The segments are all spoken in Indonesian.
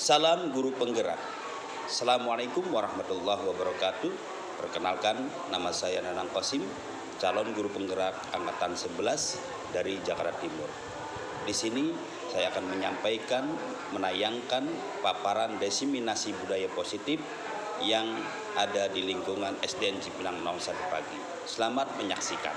Salam guru penggerak. Assalamualaikum warahmatullahi wabarakatuh. Perkenalkan, nama saya Nanang Qasim, calon guru penggerak angkatan 11 dari Jakarta Timur. Di sini saya akan menyampaikan, menayangkan paparan diseminasi budaya positif yang ada di lingkungan SDN Cipinang 01 Pagi. Selamat menyaksikan.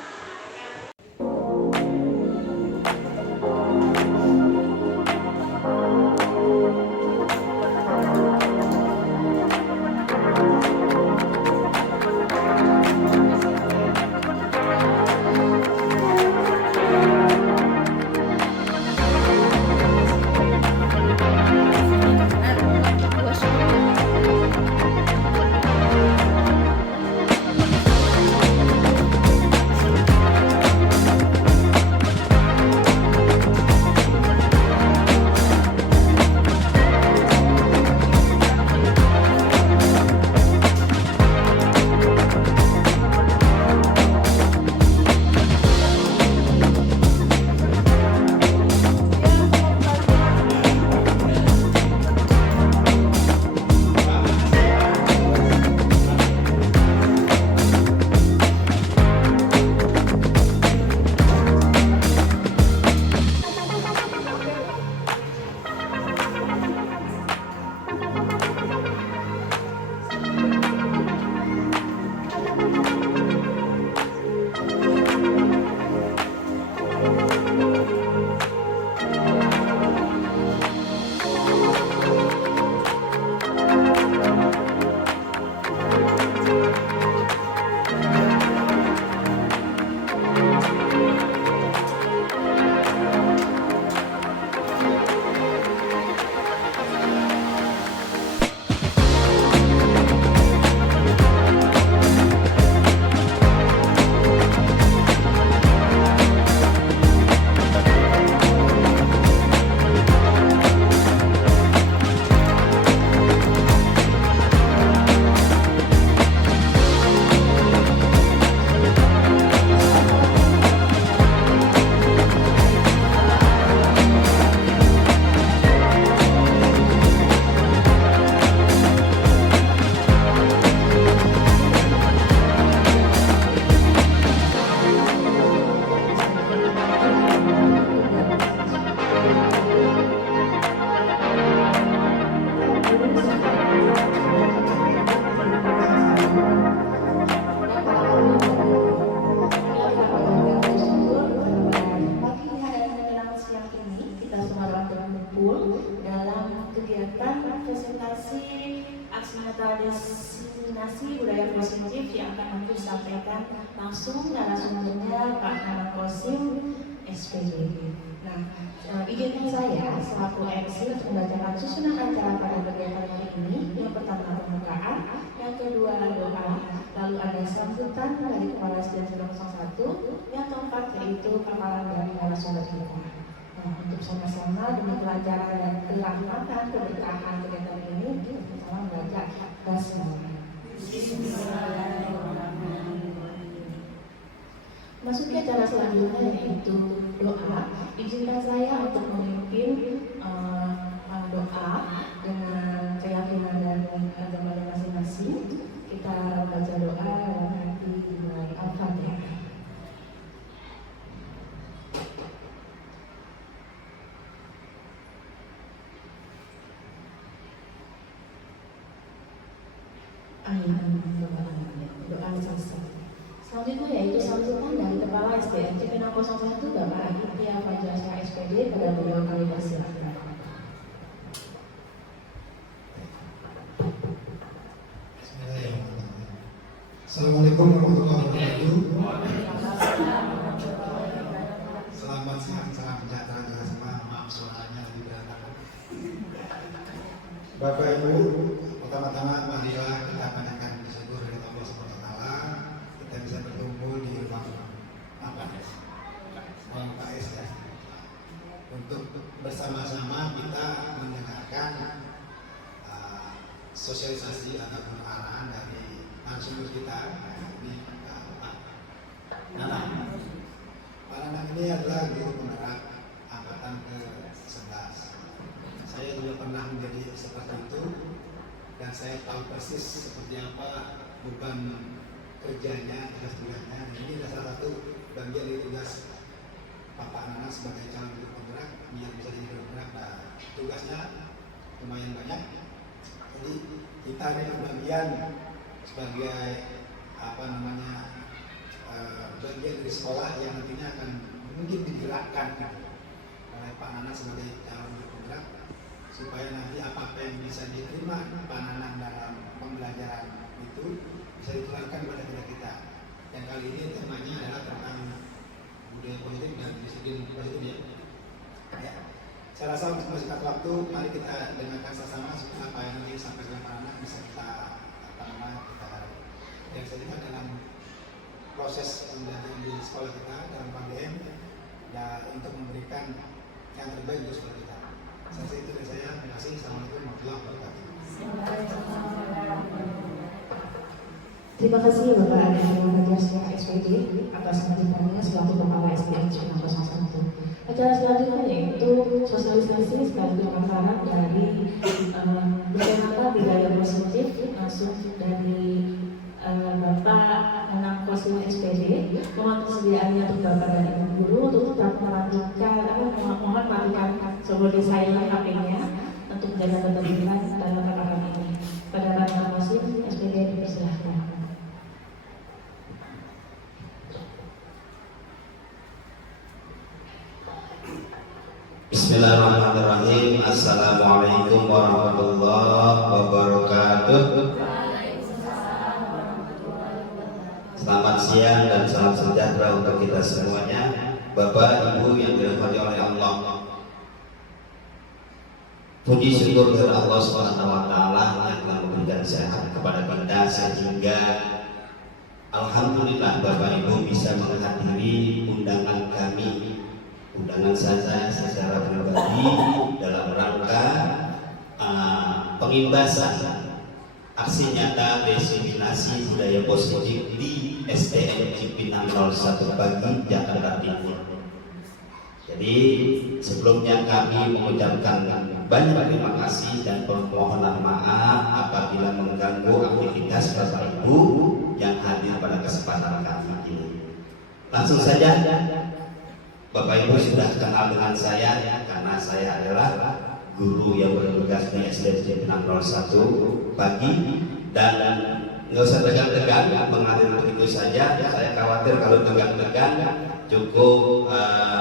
Dalam kegiatan presentasi aksi nyata diseminasi budaya positif yang akan nanti disampaikan langsung narasumbernya Pak Nanang Qasim, SPD. Nah, izinkan saya selaku MC untuk membacakan susunan acara pada kegiatan hari ini. Yang pertama pembukaan, yang kedua doa, lalu ada sambutan dari Kepala SDN 01, yang keempat yaitu paparan dari narasumber kita. Nah, untuk sama-sama demi kelancaran dan keselamatan keberkahan kegiatan ini, kita sama membaca basmalah. Masuki acara selanjutnya yaitu doa. Izinkan saya untuk memimpin doa dengan keyakinan dan agama masing-masing. Kita baca doa dan nanti dimulai Al-Fatihah. Doa selesai. Selanjutnya yaitu sambutan dari Kepala SDN Cipinang 01 Bapak Aditya Fajrasa SPD pada beliau kami persilakan. Assalamualaikum warahmatullahi wabarakatuh. Selamat siang, salam sejahtera semua. Maaf suaranya lebih berantakan. Bapak Ibu, pertama-tama marilah kita panjatkan bersyukur kepada Allah Subhanahu wa taala kita bisa bertemu di rumah PKS ya. Untuk bersama-sama kita mendengarkan sosialisasi ataupun arahan dari narasumber kita ini Pak Nanang. Pak Nanang ini adalah guru penggerak angkatan ke-11. Saya juga pernah menjadi seperti itu, dan saya tahu persis seperti apa beban kerjanya, tugas-tugasnya. Ini adalah salah satu bagian dari tugas Bapak Nana sebagai calon guru penggerak, biar bisa jadi guru penggerak. Nah, tugasnya lumayan banyak. Jadi kita ini bagian sebagai bagian dari sekolah yang nantinya akan mungkin digerakkan oleh Pak Nana sebagai calon guru penggerak, supaya nanti apa yang bisa diterima Pak Nana dalam pembelajaran itu bisa ditularkan kepada kita. Yang kali ini temanya adalah tentang budaya positif dan disiplin positif ya. Saya rasa untuk masih waktu, mari kita dengarkan sama-sama apa yang nanti disampaikan Pak Nana, bisa kita yang selanjutnya dalam proses pembelajaran di sekolah kita dalam PAGM ya, untuk memberikan yang terbaik untuk sekolah kita. Saya itu dari saya. Terima kasih. Assalamualaikum warahmatullahi wabarakatuh. Terima kasih Bapak Adi Muhammad SPD atas sambutannya selaku Kepala SDN Cipinang 01. Acara selanjutnya yaitu sosialisasi sekaligus pemaparan dari bagaimana budaya positif langsung dari Bapak Anang Kosim SPD. Mohon kesediaannya untuk Bapak dan Ibu Guru untuk tetap mohon matikan sebuah desain HP-nya untuk menjaga ketertiban dalam paparan ini. Pada Bapak Anang Kosim SPD dipersilahkan. Bismillahirrahmanirrahim. Assalamualaikum warahmatullahi wabarakatuh. Selamat siang dan salam sejahtera untuk kita semuanya. Bapak Ibu yang dirahmati oleh Allah, puji syukur kepada Allah Subhanahu wa taala yang telah memberikan sehat kepada kita sehingga alhamdulillah Bapak Ibu bisa menghadiri undangan kami, undangan saya secara pribadi dalam rangka pengimbasan aksi nyata diseminasi budaya positif di SDN Cipinang 01 Pagi, Jakarta Timur. Jadi sebelumnya kami mengucapkan banyak terima kasih dan permohonan maaf apabila mengganggu aktivitas Bapak Ibu yang hadir pada kesempatan kami ini. Langsung saja, Bapak Ibu sudah kenal dengan saya karena saya adalah guru yang bertugas di SDN Cipinang 01 Pagi, dan nggak usah tegang-tegang mengalir begitu saja. Saya khawatir kalau tegang-tegang cukup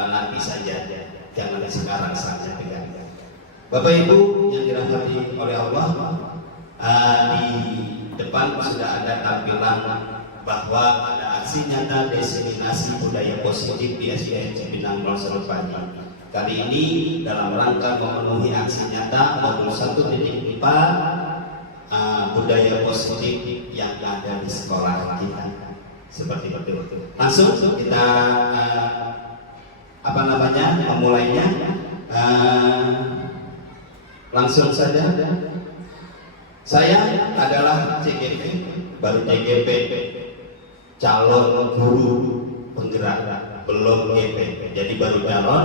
nanti saja, jangan sekarang saja tegang. Bapak Ibu yang dirahmati oleh Allah, di depan sudah ada tampilan bahwa ada aksi nyata diseminasi budaya positif di SDN Cipinang 01 Pagi. Kali ini dalam rangka memenuhi aksi nyata modul 1.4 budaya positif yang ada di sekolah kita. Seperti itu. Langsung kita memulainya. Langsung saja. Saya adalah CGP, baru CGP, calon guru penggerak, belum GP, jadi baru calon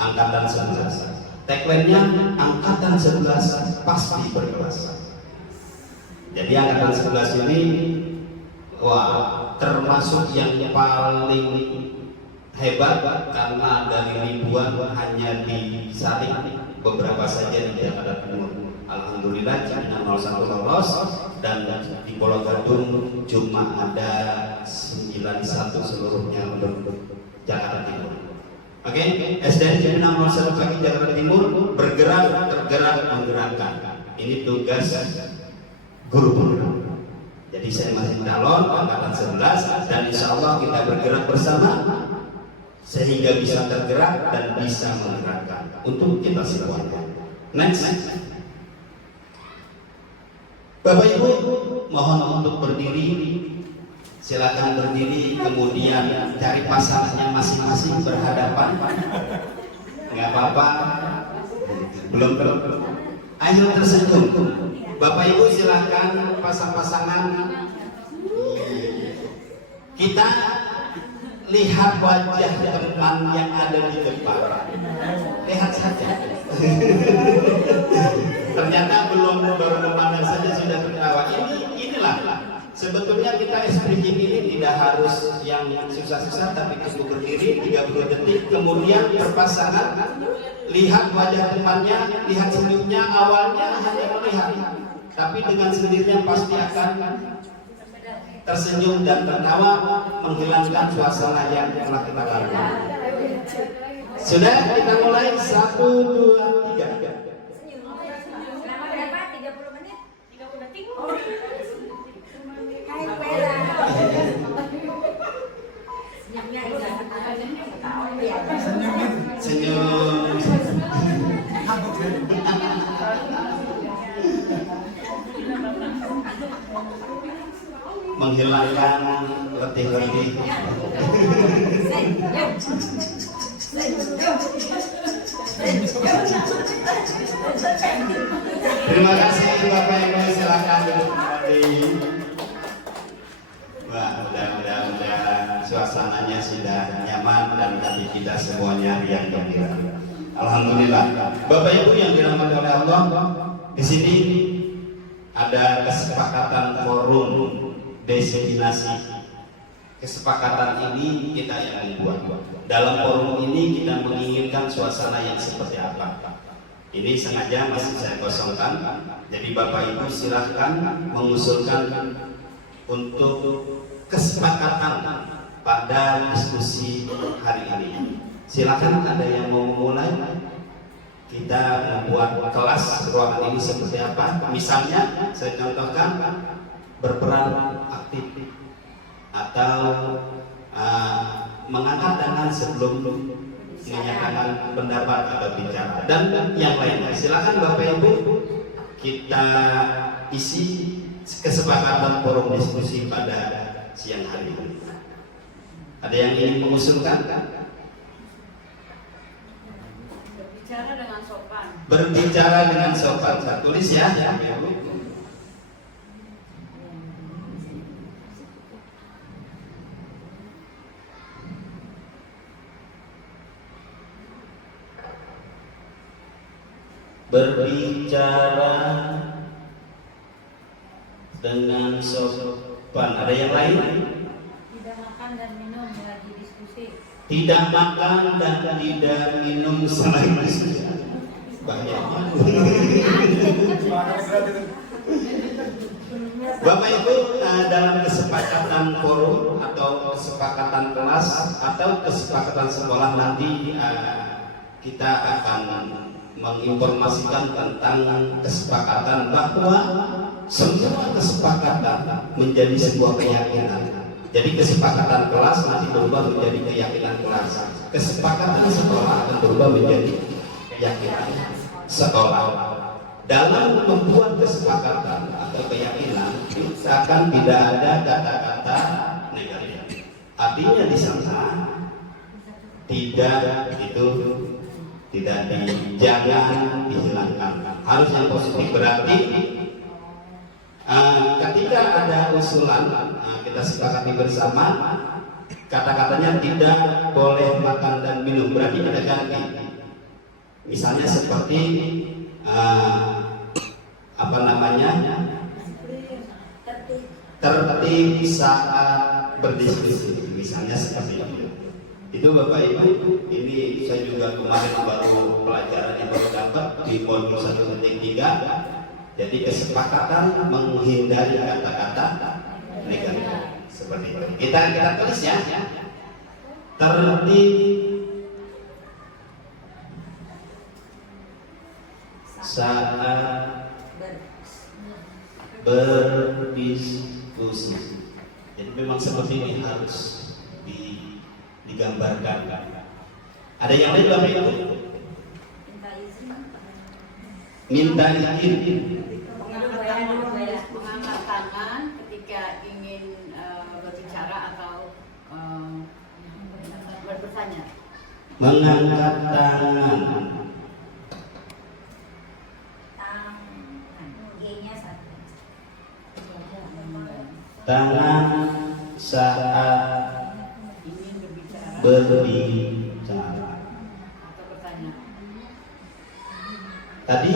angkatan 11. Tagline-nya angkatan 11 pasti berkelas. Jadi angkatan 11 ini termasuk yang paling hebat karena dari ribuan hanya disaring beberapa saja di Jakarta Timur. Alhamdulillah Cipinang 01 lolos, dan di Pulau Gadung cuma ada 91 seluruhnya untuk Jakarta Timur. Oke, SDN Cipinang 01 Pagi Jakarta Timur bergerak, tergerak, menggerakkan. Ini tugas guru penggerak. Jadi saya masih calon angkatan 11 dan insya Allah kita bergerak bersama sehingga bisa tergerak dan bisa menggerakkan untuk kita semuanya. Next. Bapak Ibu mohon untuk berdiri. Silakan berdiri, kemudian cari pasangannya masing-masing berhadapan. Nggak apa-apa. Belum. Ayo tersenyum. Bapak Ibu silakan pasang-pasangan. Kita lihat wajah teman yang ada di depan. Lihat saja. Sebetulnya kita speaking ini tidak harus yang susah-susah, tapi cukup berdiri 30 detik, kemudian berpasangan, lihat wajah temannya, lihat senyumnya, awalnya hanya melihat, tapi dengan sendirinya pasti akan tersenyum dan tertawa, menghilangkan suasana yang telah kita lalui. Sudah, kita mulai 1, 2, 3. Selama berapa? 30 menit? 30 detik. Hai Bella. Senyumnya Senyum. Menghilangkan letih-letih. Terima kasih Bapak Ibu, silakan duduk kembali. Wah, mudah-mudahan suasananya sudah nyaman dan hati kita semuanya yang gembira. Alhamdulillah. Bapak Ibu yang dirahmati oleh Allah, di sini ada kesepakatan forum destinasi. Kesepakatan ini kita yang membuat. Dalam forum ini kita menginginkan suasana yang seperti apa. Ini sengaja masih saya kosongkan. Jadi Bapak Ibu silahkan mengusulkan untuk kesepakatan pada diskusi hari ini. Silakan, ada yang mau memulai. Kita membuat kelas ruangan ini seperti apa. Misalnya saya contohkan berperan aktif atau mengangkat tangan sebelum menyatakan pendapat atau bicara dan yang lainnya. Silakan Bapak Ibu, kita isi kesepakatan forum diskusi pada siang hari ini. Ada yang ingin mengusulkan? berbicara dengan sopan. Berbicara dengan sopan. Saya tulis ya. Berbicara dengan sopan. Ada yang lain? Tidak makan dan minum lagi diskusi. Tidak makan dan tidak minum selain diskusi. Bahaya. Bapak Ibu, dalam kesepakatan forum atau kesepakatan kelas atau kesepakatan sekolah nanti kita akan menginformasikan tentang kesepakatan bahwa semua kesepakatan menjadi sebuah keyakinan. Jadi kesepakatan kelas nanti berubah menjadi keyakinan kelas. Kesepakatan sekolah akan berubah menjadi keyakinan sekolah. Dalam membuat kesepakatan atau keyakinan, akan tidak ada kata-kata negatif. Artinya di sana jangan dihilangkan, harus yang positif. Berarti ketika ada usulan kita sepakati bersama, kata-katanya tidak boleh makan dan minum, berarti ada ganti. Misalnya seperti tertib saat berdiskusi, misalnya seperti itu. Itu Bapak Ibu, ini saya juga kemarin baru pelajaran yang baru dapat di modul 1.3. Jadi kesepakatan menghindari kata-kata negatif seperti itu. Kita tulis ya. Tertib saat berdiskusi. Jadi memang seperti ini harus digambarkan. Ada yang lain Bapak Ibu? Minta izin. Mengangkat tangan ketika ingin berbicara atau bertanya. Mengangkat tangan. Tangan saat berbicara Atau bertanya. Tadi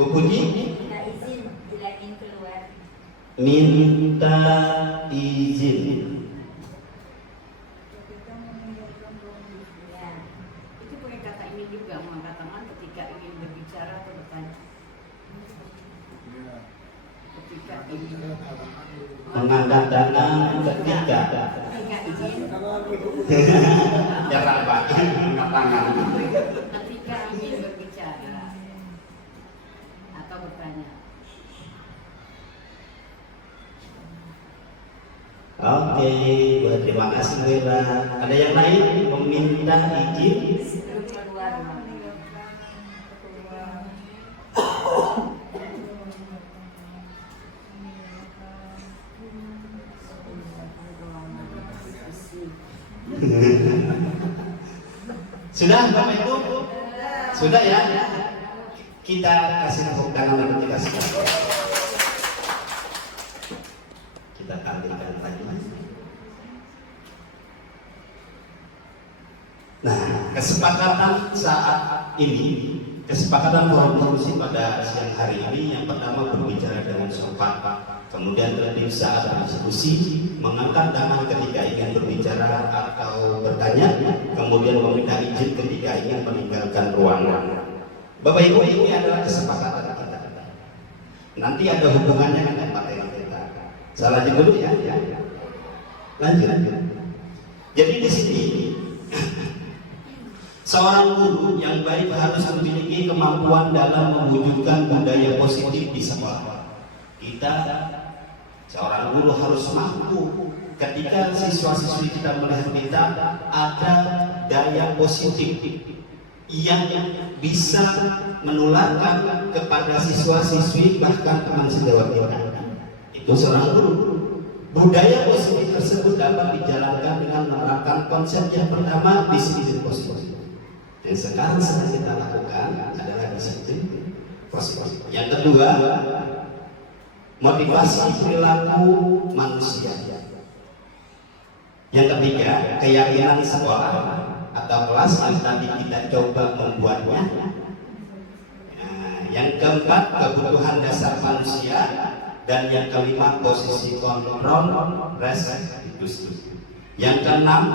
Bu Puji Minta izin bila ingin keluar. minta izin. Ya, itu pakai kata ini juga, mengangkat tangan ketika ingin berbicara atau bertanya. Ketika ingin Mengangkat tangan ketika izin, jarak bagi angkat tangan. ketika ingin berbicara atau bertanya. Oke, terima kasih Wira. Ada yang lain meminta izin? Keluar. Sudah Bapak Ibu? Sudah ya? Kita kasih tepuk tangan dan kita siap. Kita tampilkan lagi. Nah, kesepakatan saat ini, kesepakatan forum diskusi pada siang hari ini yang pertama berbicara dengan sopan, kemudian tertib saat berdiskusi, mengangkat tangan ketika ingin berbicara atau bertanya, kemudian meminta izin ketika ingin meninggalkan ruangan. Bapak Ibu, ini adalah kesepakatan kita. Nanti ada hubungannya dengan materi kita. Saya lanjut dulu ya. Lanjut. Jadi di sini seorang guru yang baik harus memiliki kemampuan dalam mewujudkan budaya positif di sekolah. Kita seorang guru harus mampu ketika siswa-siswi kita melihat kita ada daya positif yang bisa menularkan kepada siswa-siswi bahkan teman sejawat kita. Itu seorang guru. Budaya positif tersebut dapat dijalankan dengan menerapkan konsep yang pertama, disiplin positif. Yang sekarang sedang kita lakukan adalah disiplin positif. Yang kedua, motivasi perilaku manusia. Yang ketiga, keyakinan sekolah atau kelas yang tadi kita coba membuatnya. Nah, yang keempat, kebutuhan dasar manusia. Dan yang kelima, posisi kontrol restitusi. Yang keenam,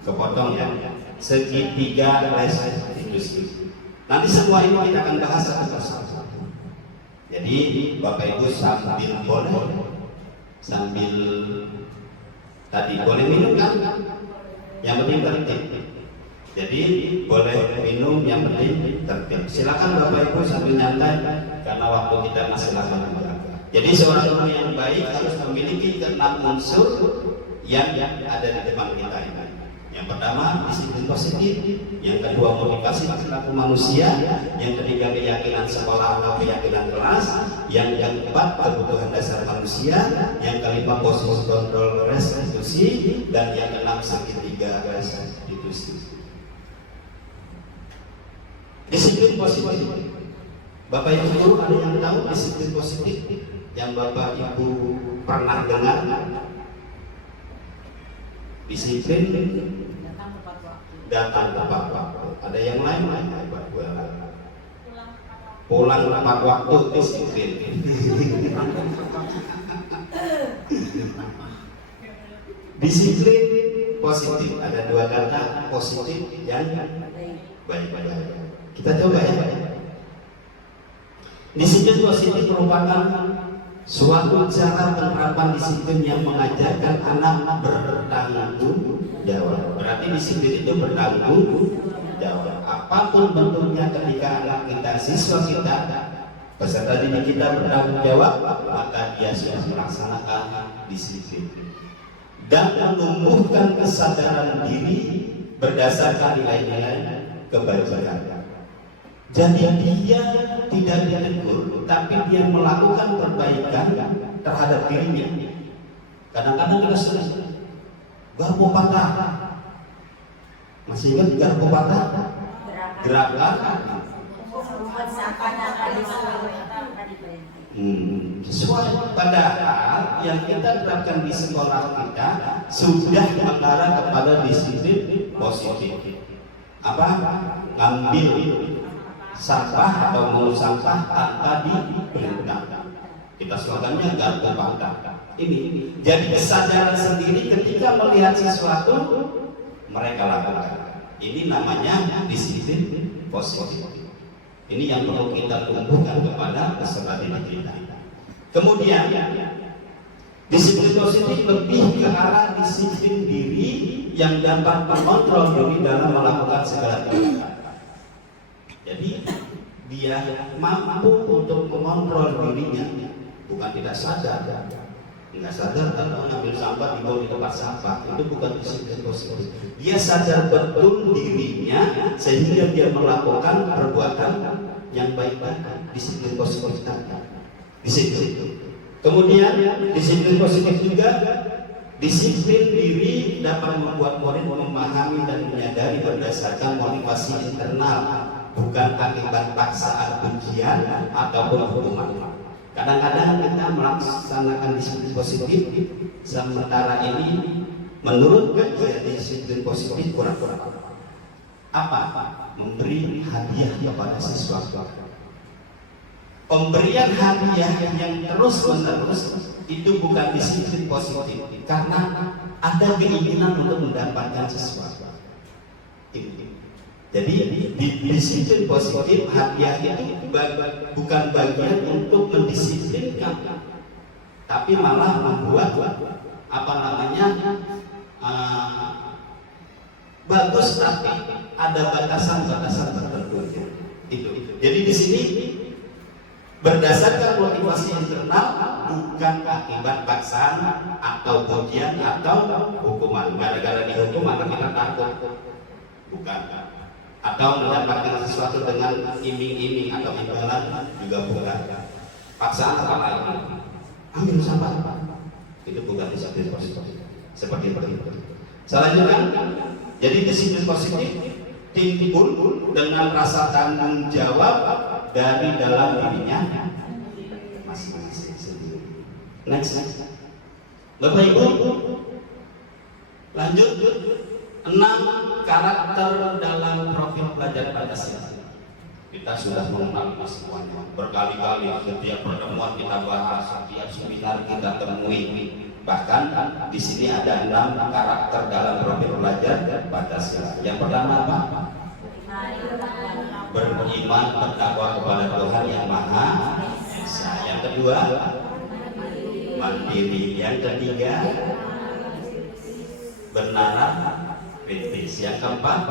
kepotong ya, segitiga restitusi. Nanti semua ini kita akan bahas satu persatu. Jadi Bapak Ibu sambil tadi boleh minum kan? Yang penting tertib. Jadi boleh minum, yang penting tertib. Silakan Bapak Ibu sambil nyantai karena waktu kita masih lama juga. Jadi seorang guru yang baik harus memiliki keenam unsur yang ada di depan kita ini. Yang pertama, disiplin positif. Yang kedua, motivasi perilaku manusia. Yang ketiga, keyakinan sekolah atau keyakinan kelas. Yang keempat, kebutuhan dasar manusia. Yang kelima, posisi kontrol restitusi. Dan yang keenam, segitiga restitusi. Disiplin positif. Bapak Ibu guru, ada yang tahu disiplin positif yang Bapak Ibu pernah dengar? Disiplin datang tepat waktu. Ada yang lain? Pulang tepat waktu, disiplin. Disiplin positif, ada dua kata positif yang baik-baik. Kita coba ya. Disiplin positif merupakan suatu cara penerapan disiplin yang mengajarkan anak bertanggung jawab. Berarti disiplin itu bertanggung jawab. Apapun bentuknya ketika anak kita, siswa kita, peserta didik kita bertanggung jawab, maka dia sudah melaksanakan disiplin. Dan menumbuhkan kesadaran diri berdasarkan nilai-nilai kebaikan. Jadi dia tidak ditegur, tapi dia melakukan perbaikan terhadap dirinya. Kadang-kadang kita sudah garpu patah. Masih ingat garpu patah? Gerakan. Sesuai padahal yang kita terapkan di sekolah kita sudah mengarah kepada disiplin positif. Apa? Ngambil sampah atau mengulang sampah tanpa diperintah. Kita slogannya garda bangga. Ini jadi kesadaran sendiri ketika melihat sesuatu mereka lakukan. Ini namanya disiplin positif. Ini yang perlu kita tumbuhkan kepada peserta didik kita. Kemudian disiplin positif lebih ke arah disiplin diri yang dapat mengontrol diri dalam melakukan segala tindakan. Jadi dia mampu untuk mengontrol dirinya, bukan tidak sadar. Nggak sadar atau ngambil sampah dibawa di tempat sampah, itu bukan disiplin positif. Dia sadar betul dirinya sehingga dia melakukan perbuatan yang baik-baik. Disiplin positif disiplin. Kemudian disiplin positif juga disiplin diri dapat membuat murid memahami dan menyadari berdasarkan motivasi internal, bukan akibat paksaan ujian ataupun hukuman. Kadang-kadang kita melaksanakan disiplin positif, sementara ini menurut kajian disiplin positif kurang-kurang apa? Memberi hadiah kepada siswa. Pemberian hadiah yang terus-menerus itu bukan disiplin positif, karena ada keinginan untuk mendapatkan sesuatu. Jadi di disiplin positif hadiah itu bukan bagian untuk mendisiplinkan, tapi malah membuat bagus, tapi ada batasan-batasan tertentu. Itu. Jadi di sini berdasarkan motivasi internal, bukan akibat paksaan atau ujian atau hukuman. Gara-gara dihukum maka kita takut, bukan. Atau mendapatkan sesuatu dengan iming-iming atau imbalan juga bukan. Paksaan apa lagi? Ambil sampah, itu bukan disiplin positif. Seperti itu. Selanjutnya, jadi disiplin positif timbul dengan rasa tanggung jawab dari dalam dirinya masing-masing sendiri. Next. Bapak Ibu, lanjut. 6 karakter dalam profil pelajar Pancasila. Kita sudah mengenal semuanya. Berkali-kali setiap pertemuan kita bahas, setiap seminar kita temui. Bahkan di sini ada 6 karakter dalam profil pelajar Pancasila. Yang pertama apa? Beriman, bertakwa kepada Tuhan Yang Maha Esa. Yang kedua, mandiri. Yang ketiga, bernalar kritis. Yang keempat,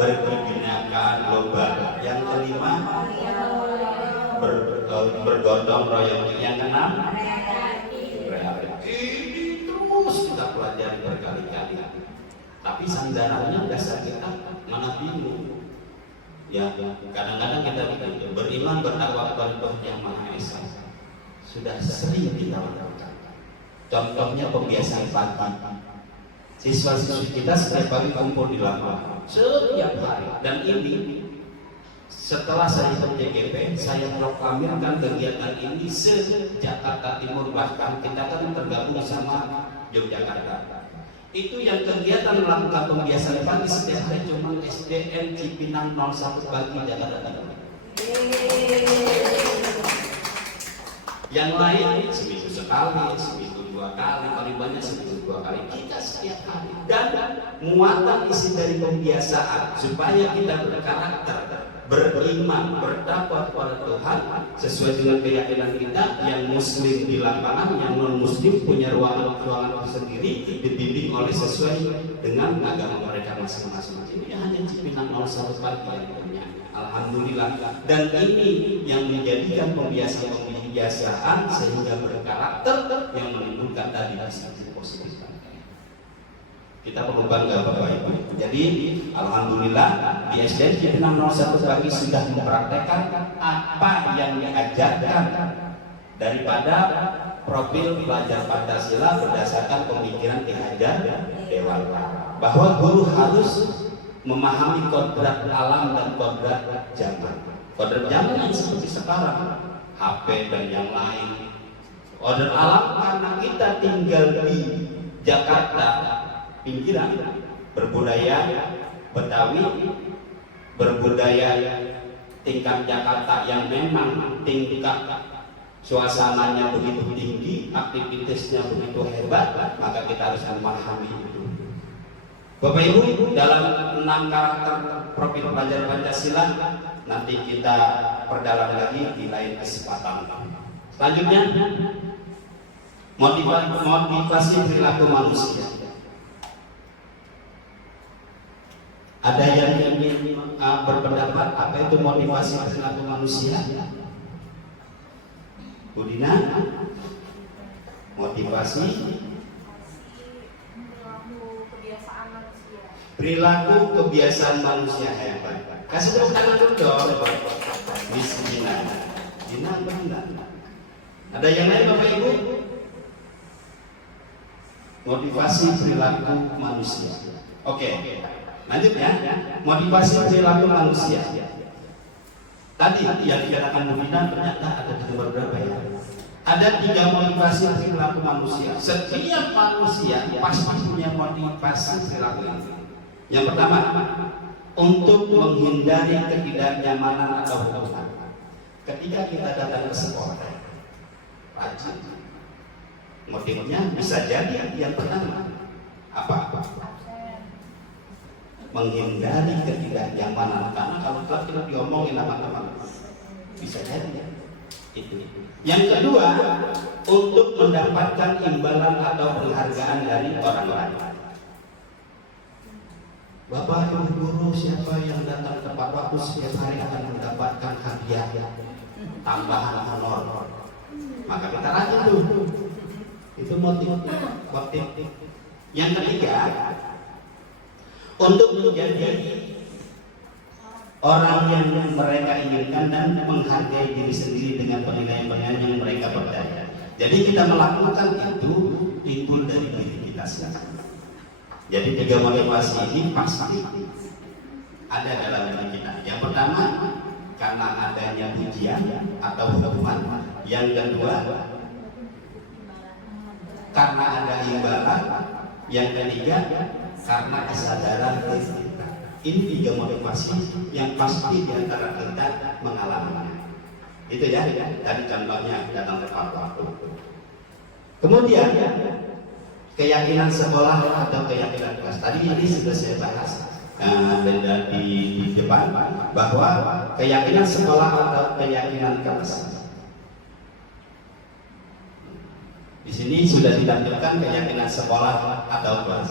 berbineka global. Yang kelima, bergotong royong. Yang keenam, ini terus kita pelajari berkali-kali. Tapi sandarannya dasar kita mana bingung. Ya, kadang-kadang kita beriman, bertakwa kepada Tuhan Yang Maha Esa. Sudah sering kita lakukan. Contohnya pembiasaan pagi. Siswa-siswi kita setiap pagi kumpul di lapangan setiap hari, dan ini setelah saya ikut JGP, saya proklamirkan kegiatan ini se-Jakarta Timur, bahkan kita kan tergabung sama Yogyakarta. Itu yang kegiatan melakukan pembiasaan pagi setiap hari cuma SDN Cipinang 01 pagi Jakarta Timur. Yang lain seminggu sekali, seminggu 2 kali, paling banyak seminggu 2 kali. Kita setiap hari. Dan muatan isi dari pembiasaan supaya kita berkarakter, beriman, bertakwa kepada Tuhan sesuai dengan keyakinan kita. Yang Muslim di lapangan, yang non Muslim punya ruangan tersendiri, dibimbing oleh sesuai dengan agama mereka masing-masing. Ini hanya Cipinang 01 pagi yang punya. Alhamdulillah. Dan ini yang menjadikan pembiasaan sehingga berkarakter yang menimbulkan tadi disiplin positif. Kita perlu bangga Bapak Ibu. Jadi alhamdulillah di SDN Cipinang 01 pagi sudah mempraktekkan apa yang diajarkan daripada profil pelajar Pancasila berdasarkan pemikiran Ki Hajar Dewantara, bahwa guru harus memahami kodrat alam dan kodrat zaman. Kodrat zaman yang seperti sekarang, HP dan yang lain. Kodrat alam karena kita tinggal di Jakarta pinggiran, berbudaya Betawi, berbudaya tingkat Jakarta yang memang tingkat suasananya begitu tinggi, aktivitasnya begitu hebat, maka kita harus memahami itu. Bapak Ibu, dalam 6 karakter profil pelajar Pancasila nanti kita perdalam lagi di lain kesempatan. Selanjutnya, motivasi perilaku manusia. Ada yang ingin berpendapat apa itu motivasi perilaku manusia? Budina, motivasi perilaku kebiasaan manusia hebat. Kasih tepuk tangan dulu dong. Bismillah. Dina benar. Ada yang lain Bapak Ibu? Motivasi perilaku manusia. Oke. Lanjut ya. Motivasi perilaku manusia. Tadi yang dikatakan Budina ternyata ada di berapa ya? Ada 3 motivasi perilaku manusia. Setiap manusia pasti punya motivasi perilaku ini. Yang pertama, untuk menghindari ketidaknyamanan atau hukuman. Ketika kita datang ke sekolah, rajin. Motifnya bisa jadi yang pertama apa? Menghindari ketidaknyamanan, karena kalau kita diomongin sama teman bisa jadi ya. Itu. Yang kedua, untuk mendapatkan imbalan atau penghargaan dari orang lain. Bapak Ibu guru, siapa yang datang tepat waktu setiap hari akan mendapatkan hadiah tambahan honor. Maka kita rajin tuh. Itu motif. Yang ketiga, untuk menjadi orang yang mereka inginkan dan menghargai diri sendiri dengan penilaian-penilaian yang mereka percaya. Jadi kita melakukan itu timbul dari diri kita sendiri. Jadi 3 motivasi ini pasti ada dalam diri kita. Yang pertama, karena adanya pujian atau hukuman. Yang kedua, karena ada imbalan. Yang ketiga, karena kesadaran diri kita. Ini 3 motivasi yang pasti diantara kita mengalaminya. Itu ya, tadi contohnya datang tepat waktu. Kemudian keyakinan sekolah atau keyakinan kelas. Tadi ini sudah saya bahas di depan bahwa keyakinan sekolah atau keyakinan kelas. Di sini sudah ditampilkan keyakinan sekolah atau kelas.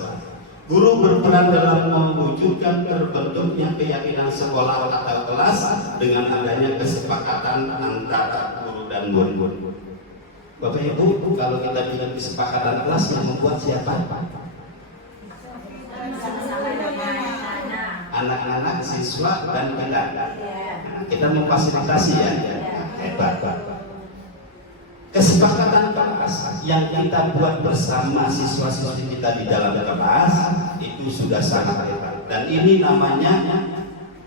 Guru berperan dalam mewujudkan terbentuknya keyakinan sekolah atau kelas dengan adanya kesepakatan antara guru dan murid. Bapak Ibu, kalau kita bilang kesepakatan kelas yang membuat siapa? Anak-anak, siswa, dan kita. Kita memfasilitasi ya. Hebat. Kesepakatan kelas yang kita buat bersama siswa-siswi kita di dalam kelas itu sudah sangat hebat. Dan ini namanya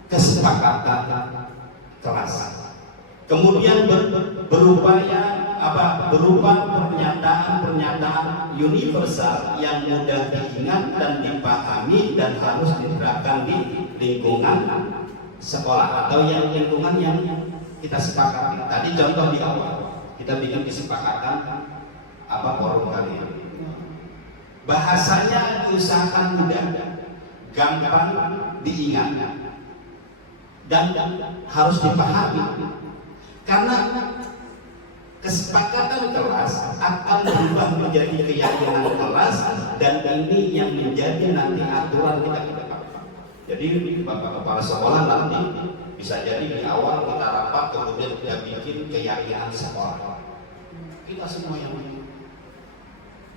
kesepakatan kelas. Kemudian berupa pernyataan universal yang mudah diingat dan dipahami dan harus diterapkan di lingkungan sekolah atau yang lingkungan yang kita sepakati. Tadi contoh di awal kita bikin kesepakatan forum kali ini. Bahasanya diusahakan mudah, gampang diingat dan harus dipahami. Karena kesepakatan kelas akan berubah menjadi keyakinan kelas dan ini yang menjadi nanti aturan kita ke depan. Jadi Bapak Kepala Sekolah nanti bisa jadi di awal kita rapat kemudian kita bikin keyakinan sekolah. Kita semua yang ini.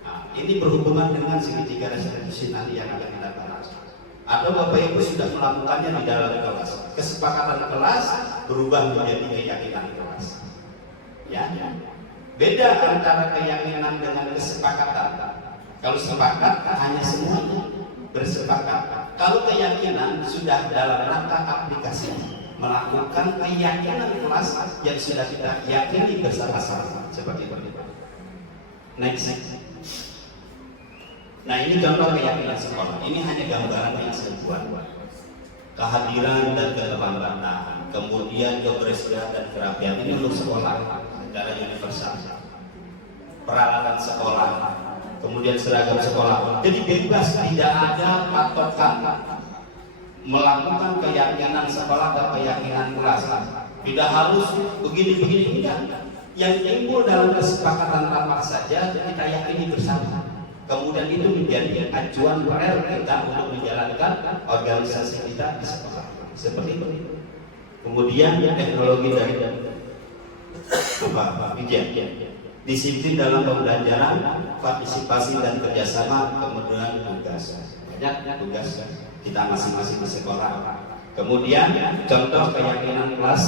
Nah, ini berhubungan dengan segitiga restitusi nanti yang akan kita bahas. Atau Bapak Ibu sudah melakukannya di dalam kelas. Kesepakatan kelas berubah menjadi keyakinan kelas. Ya. Beda antara keyakinan dengan kesepakatan. Kalau sepakat hanya semuanya bersepakat. Kalau keyakinan sudah dalam rangka aplikasi melakukan keyakinan kelas yang sudah kita yakini bersama-sama seperti itu. Next. Nah ini contoh keyakinan sekolah. Ini hanya gambaran yang saya buat. Kehadiran dan keterlambatan, kemudian kebersihan dan kerapian ini untuk sekolah. secara universal. Peralatan sekolah, kemudian seragam sekolah. Jadi bebas, tidak ada patokan melakukan keyakinan sekolah atau keyakinan kelas. Tidak harus begini-begini, tidak. Yang timbul dalam kesepakatan rapat saja kita yakini bersama. Kemudian itu menjadi acuan rel kita untuk menjalankan organisasi kita di sekolah. Seperti itu. Kemudian teknologi dari disiplin dalam pembelajaran, partisipasi dan kerjasama, kemudian tugas. Banyak tugas kita masing-masing di sekolah. Kemudian contoh keyakinan kelas,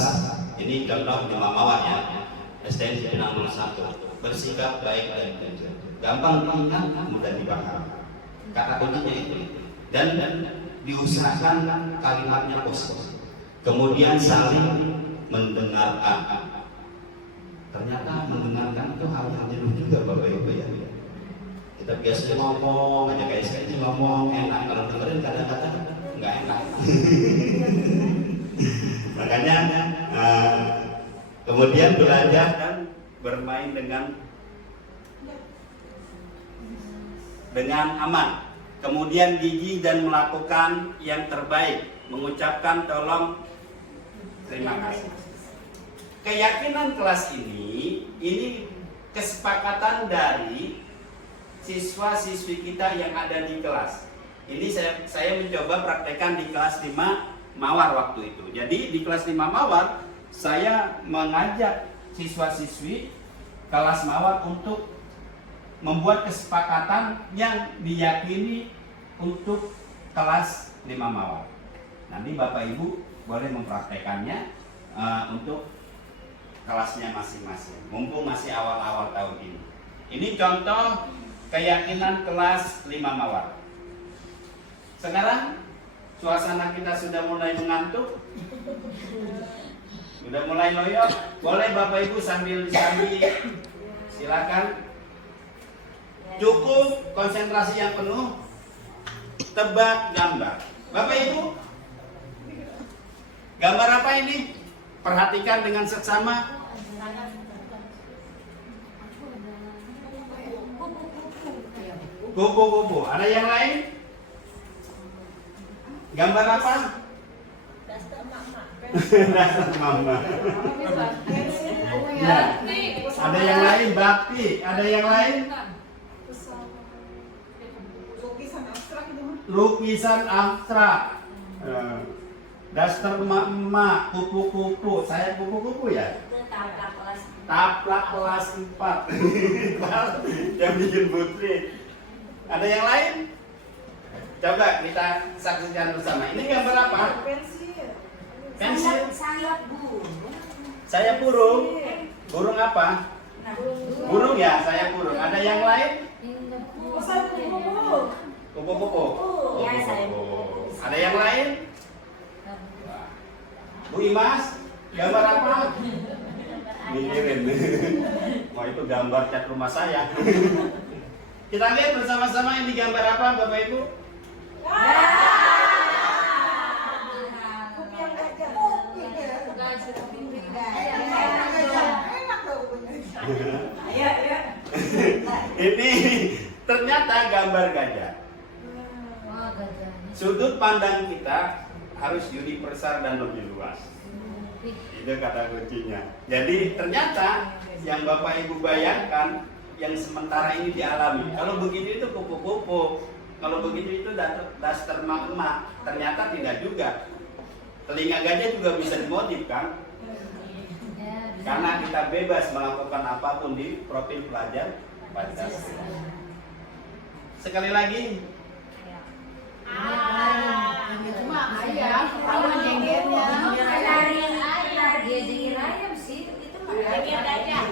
ini contoh 5 mawar ya. STN Cipinang 01, bersikap baik dan jujur. Gampang diingat, mudah dipaham. Kata kuncinya itu. Dan diusahakan kalimatnya positif. Kemudian saling mendengarkan. Ternyata mendengarkan itu hal yang jenuh juga Bapak Ibu ya. Kita biasa ngomong aja kayak saya ngomong enak, kalau dengerin kadang-kadang nggak enak. Makanya kemudian belajar dan bermain dengan aman. Kemudian gigih dan melakukan yang terbaik, mengucapkan tolong, terima kasih. Keyakinan kelas ini kesepakatan dari siswa-siswi kita yang ada di kelas. Ini saya mencoba praktekkan di kelas 5 Mawar waktu itu. Jadi di kelas 5 Mawar saya mengajak siswa-siswi kelas Mawar untuk membuat kesepakatan yang diyakini untuk kelas 5 Mawar. Nanti Bapak Ibu boleh mempraktekannya untuk kelasnya masing-masing. Mumpung masih awal-awal tahun ini. Ini contoh keyakinan kelas 5 Mawar. Sekarang suasana kita sudah mulai mengantuk, sudah mulai loyo. Boleh Bapak Ibu sambil silakan. Cukup konsentrasi yang penuh. Tebak gambar. Bapak Ibu, gambar apa ini? Perhatikan dengan seksama. Kupu-kupu. Ada yang lain? Gambar apa? Daster mama. Ya. Ada yang lain? Bakti. Ada yang lain? Lukisan abstrak. Daster emak-emak, kupu-kupu. Saya kupu-kupu ya? Taplak kelas 4. Yang bikin Putri. Ada yang lain? Coba kita saksikan bersama. Ini gambar apa? Pensil. Saya burung. Burung apa? Burung ya, saya burung. Ada yang lain? Kupu-kupu. Ada yang lain? Bu Imas, gambar apa? Mikirin. Oh itu gambar cat rumah saya. Kita lihat bersama-sama ini gambar apa Bapak Ibu? Ini ternyata gambar gajah. Sudut pandang kita harus universal dan lebih luas. Itu kata kuncinya. Jadi ternyata yang Bapak Ibu bayangkan yang sementara ini dialami. Kalau begini itu kupu-kupu, kalau begini itu daster emak-emak. Ternyata tidak juga. Telinga gajah juga bisa dimotif kan? Karena kita bebas melakukan apapun di profil pelajar Pancasila. Sekali lagi. Cuma ayam, kalau jenggernya dia jengger ayam sih, itu jengger gajah.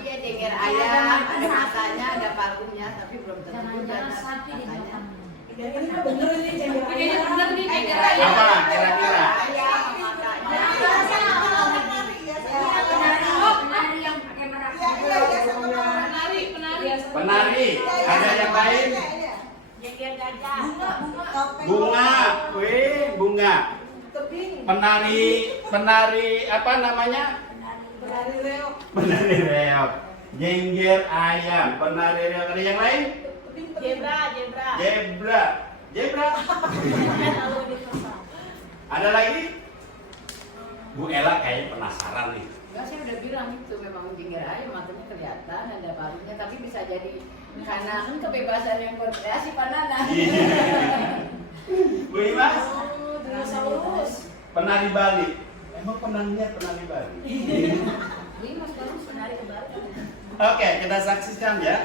Iya jengger ayam, ada matanya, ada parfumnya, tapi belum tentu ada matanya. Ini bener ini jengger ayam. Bener nih jengger ayam. Apa kira-kira? Penari yang pakai merah. Penari. Ada yang lain? Jengger gajah. Bunga. Wih, bunga. Tebing. penari apa namanya? Penari reok. Penari reok. Jengger ayam, penari reok. Ada yang lain? Zebra. Ada lagi? Bu Ella kayaknya penasaran nih. Enggak, saya udah bilang itu memang jengger ayam, matanya kelihatan, ada balungnya, tapi bisa jadi karena kan kebebasan yang berkreasi Pak Nana. Bu Imas? Dinosaurus. Penari Bali. Emang penarinya penari Bali? Ini Mas Balung penari ke Bali. Oke, kita saksikan ya.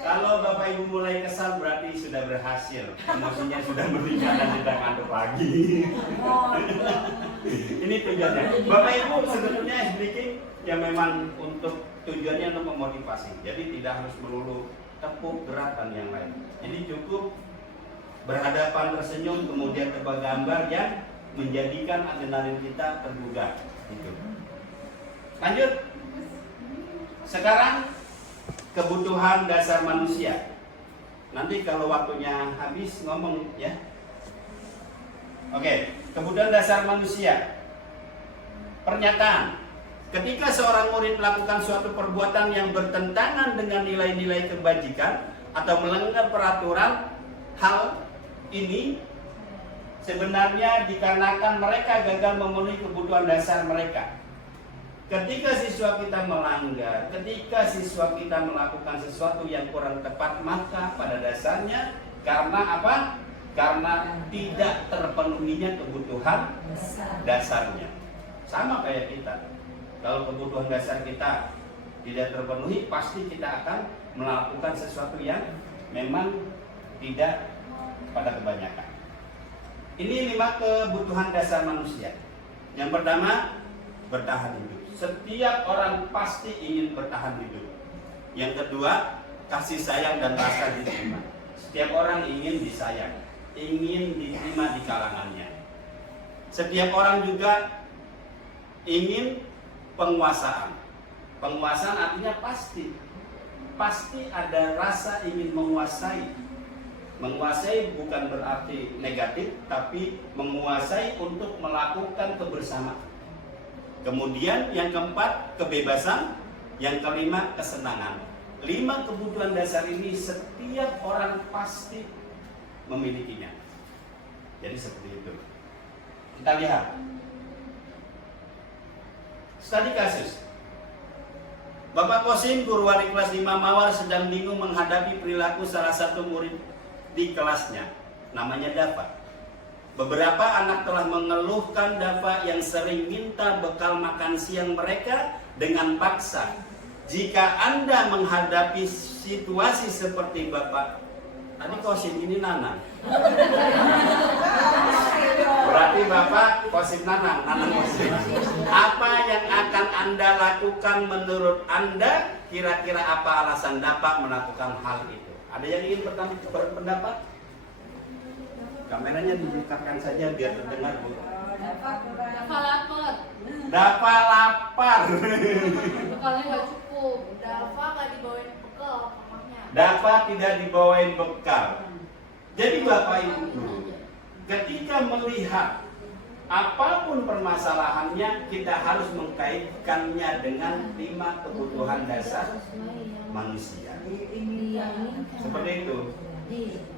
Kalau Bapak Ibu mulai kesal berarti sudah berhasil. Emosinya sudah meningkat dan tidak ngantuk lagi. Ini tujuannya. Bapak Ibu sebetulnya speaking ya memang untuk tujuannya untuk memotivasi. Jadi tidak harus melulu tepuk gerakan yang lain. Jadi cukup berhadapan tersenyum kemudian tebak gambar yang menjadikan adrenalin kita tergugah. Gitu. Lanjut. Sekarang kebutuhan dasar manusia. Nanti kalau waktunya habis ngomong ya. Oke, kebutuhan dasar manusia. Pernyataan. Ketika seorang murid melakukan suatu perbuatan yang bertentangan dengan nilai-nilai kebajikan atau melanggar peraturan, hal ini sebenarnya dikarenakan mereka gagal memenuhi kebutuhan dasar mereka. Ketika siswa kita melanggar, ketika siswa kita melakukan sesuatu yang kurang tepat, maka pada dasarnya karena apa? Karena tidak terpenuhinya kebutuhan dasarnya. Sama kayak kita. Kalau kebutuhan dasar kita tidak terpenuhi, pasti kita akan melakukan sesuatu yang memang tidak pada kebanyakan. Ini 5 kebutuhan dasar manusia. Yang pertama, bertahan hidup. Setiap orang pasti ingin bertahan hidup. Yang kedua, kasih sayang dan rasa diterima. Setiap orang ingin disayang, ingin diterima di kalangannya. Setiap orang juga ingin penguasaan. Penguasaan artinya pasti ada rasa ingin menguasai. Menguasai bukan berarti negatif, tapi menguasai untuk melakukan kebersamaan. Kemudian yang keempat, kebebasan. Yang kelima, kesenangan. 5 kebutuhan dasar ini setiap orang pasti memilikinya. Jadi seperti itu. Kita lihat. Studi kasus. Bapak Kosim, guru wali kelas 5 Mawar, sedang bingung menghadapi perilaku salah satu murid di kelasnya. Namanya Dava. Beberapa anak telah mengeluhkan Dava yang sering minta bekal makan siang mereka dengan paksa. Jika Anda menghadapi situasi seperti Bapak, tadi Kosim ini Nana. Berarti Bapak Kosim Nana Kosim. Apa yang akan Anda lakukan menurut Anda? Kira-kira apa alasan Dava melakukan hal itu? Ada yang ingin berpendapat? Kameranya didekatkan saja biar terdengar, Bu. Dava lapar. Dava lapar. Bekalnya nggak cukup. Dava nggak dibawain bekal rumahnya. Dava tidak dibawain bekal. Jadi Bapak Ibu, ketika melihat apapun permasalahannya, kita harus mengkaitkannya dengan 5 kebutuhan dasar manusia. Seperti itu.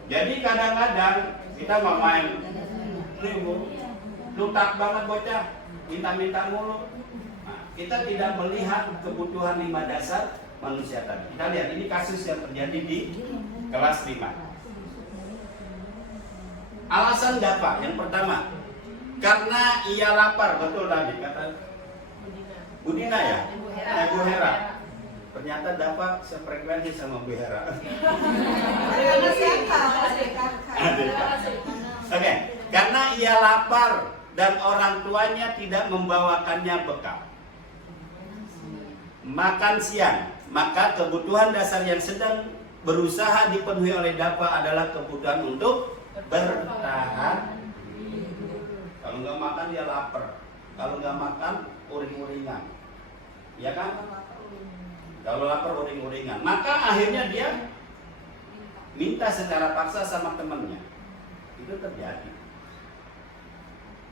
Jadi kadang-kadang kita mau main, nih Bu, lutak banget bocah, minta-minta mulu. Nah, kita tidak melihat kebutuhan 5 dasar manusia tadi. Kita lihat ini kasus yang terjadi di kelas 5. Alasan Dava yang pertama, karena ia lapar, betul tadi kata Budina ya, Bu Hera. Ternyata Dava sefrekuensi sama Bu Hera. Oke, karena ia lapar dan orang tuanya tidak membawakannya bekal. Makan siang, maka kebutuhan dasar yang sedang berusaha dipenuhi oleh Dava adalah kebutuhan untuk bertahan. Kalau nggak makan dia lapar, kalau nggak makan uring-uringan, ya kan? Kalau lapar uring-uringan, maka akhirnya dia minta secara paksa sama temannya. Itu terjadi.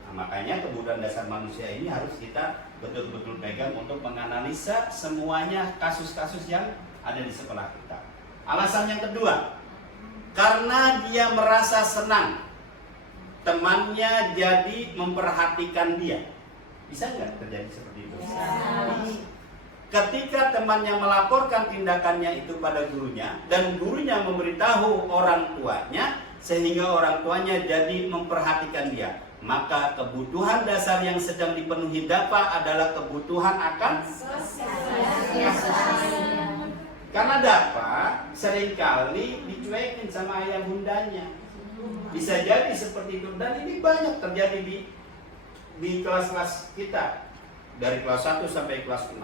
Nah, makanya kebutuhan dasar manusia ini harus kita betul-betul pegang untuk menganalisa semuanya kasus-kasus yang ada di sekolah kita. Alasan yang kedua, karena dia merasa senang temannya jadi memperhatikan dia. Bisa nggak terjadi seperti itu? Bisa. Ketika temannya melaporkan tindakannya itu pada gurunya dan gurunya memberitahu orang tuanya sehingga orang tuanya jadi memperhatikan dia, maka kebutuhan dasar yang sedang dipenuhi Dapa adalah kebutuhan akan karena Dapa seringkali dicuekin sama ayah bundanya. Bisa jadi seperti itu, dan ini banyak terjadi di kelas-kelas kita dari kelas 1 sampai kelas 6.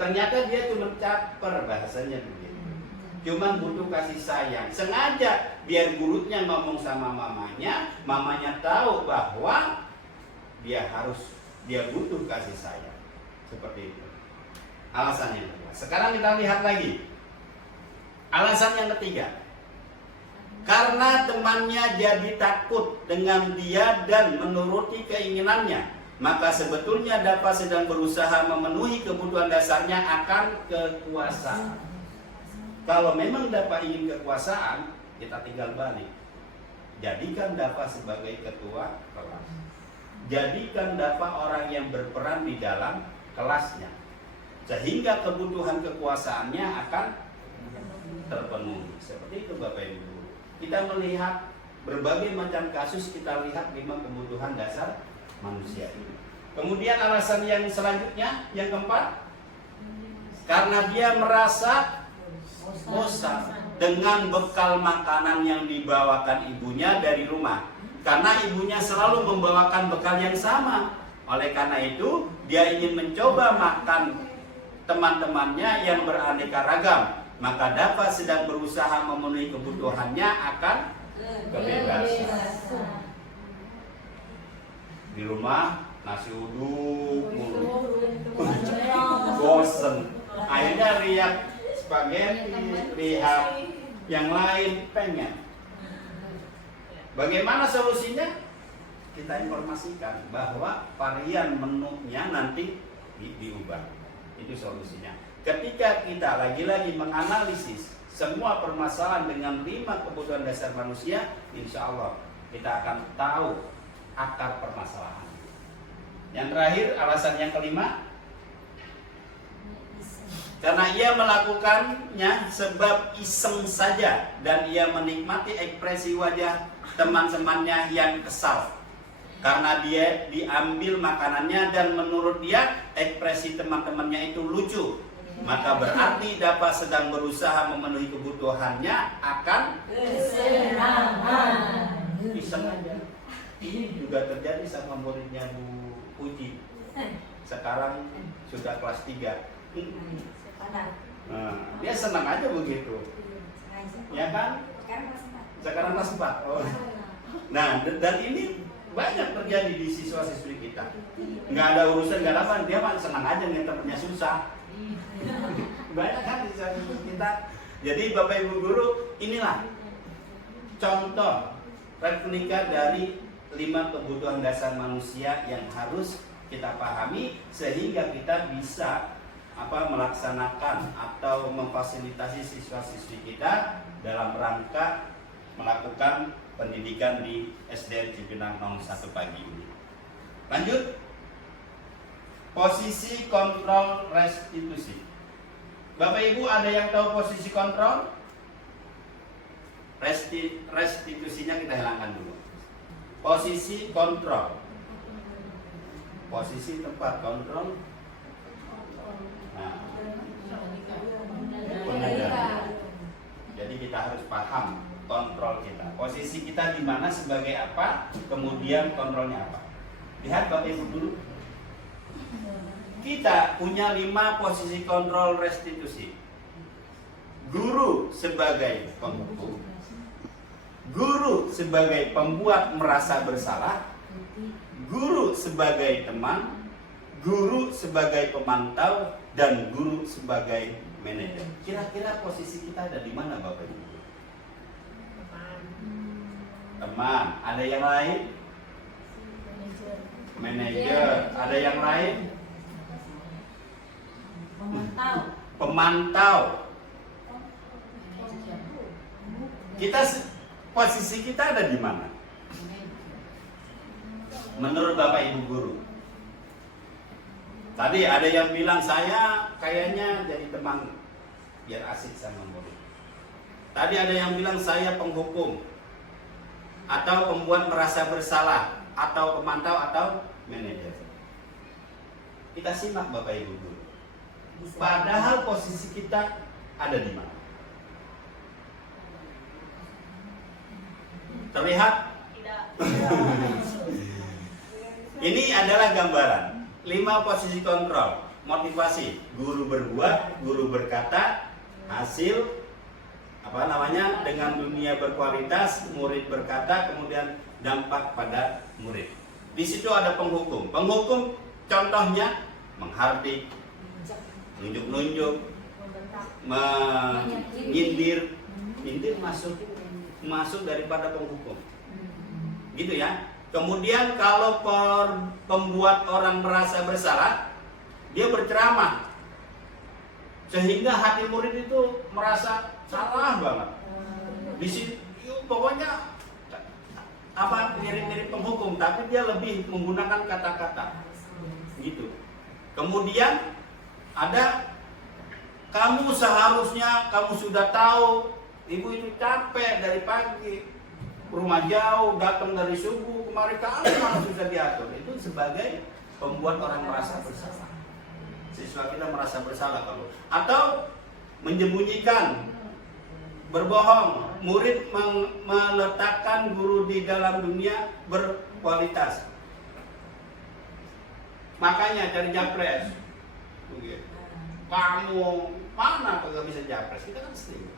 Ternyata dia cuma caper, bahasanya begitu. Cuma butuh kasih sayang. Sengaja biar gurunya ngomong sama mamanya, mamanya tahu bahwa dia butuh kasih sayang. Seperti itu. Alasan yang kedua. Sekarang kita lihat lagi. Alasan yang ketiga. Karena temannya jadi takut dengan dia dan menuruti keinginannya, maka sebetulnya Dapa sedang berusaha memenuhi kebutuhan dasarnya akan kekuasaan. Kalau memang Dapa ingin kekuasaan, kita tinggal balik. Jadikan Dapa sebagai ketua kelas. Jadikan Dapa orang yang berperan di dalam kelasnya. Sehingga kebutuhan kekuasaannya akan terpenuhi. Seperti itu Bapak Ibu. Kita melihat berbagai macam kasus, kita lihat 5 kebutuhan dasar manusia ini. Kemudian alasan yang selanjutnya, yang keempat, karena dia merasa bosan dengan bekal makanan yang dibawakan ibunya dari rumah. Karena ibunya selalu membawakan bekal yang sama. Oleh karena itu, dia ingin mencoba makan teman-temannya yang beraneka ragam. Maka Dapa sedang berusaha memenuhi kebutuhannya akan kebebasan. Di rumah nasi uduk mulu, bosen. Akhirnya lihat spaghetti, lihat yang lain, pengen. Bagaimana solusinya? Kita informasikan bahwa varian menunya nanti diubah. Itu solusinya. Ketika kita lagi-lagi menganalisis semua permasalahan dengan 5 kebutuhan dasar manusia, insya Allah kita akan tahu akar permasalahan. Yang terakhir, alasan yang kelima, karena ia melakukannya sebab iseng saja dan ia menikmati ekspresi wajah teman-temannya yang kesal. Karena dia diambil makanannya dan menurut dia ekspresi teman-temannya itu lucu, maka berarti Dapa sedang berusaha memenuhi kebutuhannya akan kesenangan. Iseng aja. Ini juga terjadi sama muridnya Bu Puji. Sekarang sudah kelas 3. Nah, dia senang aja begitu. Ya kan? Sekarang kelas 4. Oh. Nah, dan ini banyak terjadi di siswa-siswi kita. Nggak ada urusan, nggak ada apa, dia mah senang aja ngeliat temennya susah. Banyak kan siswa-siswi kita. Jadi Bapak Ibu Guru, inilah contoh replika dari 5 kebutuhan dasar manusia yang harus kita pahami sehingga kita bisa melaksanakan atau memfasilitasi siswa-siswi kita dalam rangka melakukan pendidikan di SDN Cipinang 01 pagi ini. Lanjut. Posisi kontrol restitusi. Bapak Ibu ada yang tahu posisi kontrol? Restitusinya kita hilangkan dulu. Posisi kontrol. Posisi tempat kontrol. Nah, pengendalian. Jadi kita harus paham kontrol kita. Posisi kita di mana sebagai apa, kemudian kontrolnya apa. Lihat Bapak Ibu dulu. Kita punya 5 posisi kontrol restitusi. Guru sebagai penghukum, guru sebagai pembuat merasa bersalah, guru sebagai teman, guru sebagai pemantau, dan guru sebagai manajer. Kira-kira posisi kita ada di mana Bapak Ibu? Teman. Ada yang lain? Manajer. Ada yang lain? Pemantau. Posisi kita ada di mana? Menurut Bapak Ibu guru. Tadi ada yang bilang saya kayaknya jadi teman biar asik sama murid. Tadi ada yang bilang saya penghukum atau pembuat merasa bersalah atau pemantau atau manajer. Kita simak Bapak Ibu guru. Padahal posisi kita ada di mana? Terlihat? Ini adalah gambaran 5 posisi kontrol. Motivasi, guru berbuat, guru berkata, hasil dengan dunia berkualitas, murid berkata, kemudian dampak pada murid. Di situ ada penghukum. Penghukum contohnya menghardik, nunjuk-nunjuk, menyindir. Nyindir masuk daripada penghukum. Gitu ya. Kemudian kalau pembuat orang merasa bersalah, dia berceramah sehingga hati murid itu merasa salah banget. Di situ pokoknya mirip-mirip penghukum, tapi dia lebih menggunakan kata-kata. Gitu. Kemudian ada, kamu seharusnya kamu sudah tahu, ibu itu capek dari pagi, rumah jauh, datang dari subuh, kemarin kamu malah susah diatur. Itu sebagai pembuat orang merasa bersalah. Siswa kita merasa bersalah kalau atau menyembunyikan, berbohong. Murid meletakkan guru di dalam dunia berkualitas. Makanya cari japres. Kamu mana kagak bisa japres? Kita kan sering.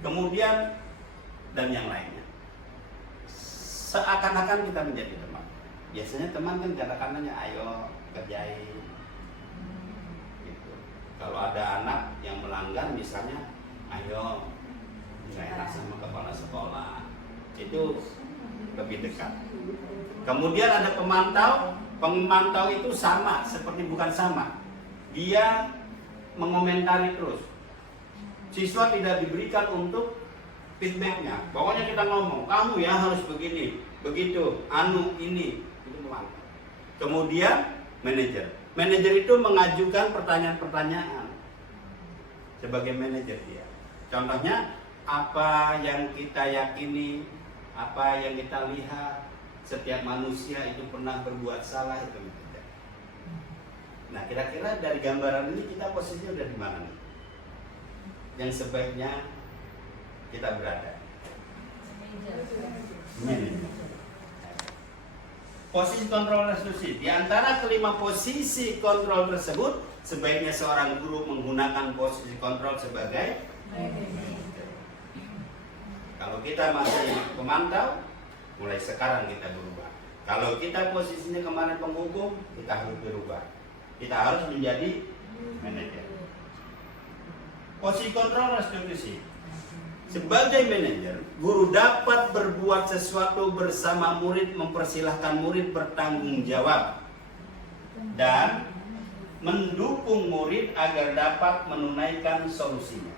Kemudian dan yang lainnya. Seakan-akan kita menjadi teman. Biasanya teman kan kata-katanya ayo kerjain. Gitu. Kalau ada anak yang melanggar misalnya, ayo nggak enak sama kepala sekolah. Itu lebih dekat. Kemudian ada pemantau. Pemantau itu sama, seperti bukan sama. Dia mengomentari terus. Siswa tidak diberikan untuk feedbacknya. Pokoknya kita ngomong, kamu ya harus begini, begitu, ini, itu pemantau. Kemudian manajer. Manajer itu mengajukan pertanyaan-pertanyaan sebagai manajer dia. Contohnya, apa yang kita yakini, apa yang kita lihat, setiap manusia itu pernah berbuat salah, itu manajer. Nah, kira-kira dari gambaran ini kita posisinya udah di mana nih? Yang sebaiknya kita berada. Posisi kontrol restitusi. Di antara kelima posisi kontrol tersebut, sebaiknya seorang guru menggunakan posisi kontrol sebagai kalau kita masih pemantau, mulai sekarang kita berubah. Kalau kita posisinya kemarin penghukum, kita harus berubah. Kita harus menjadi manajer. Posisi kontrol restitusi. Sebagai manajer, guru dapat berbuat sesuatu bersama murid, mempersilahkan murid bertanggung jawab dan mendukung murid agar dapat menunaikan solusinya.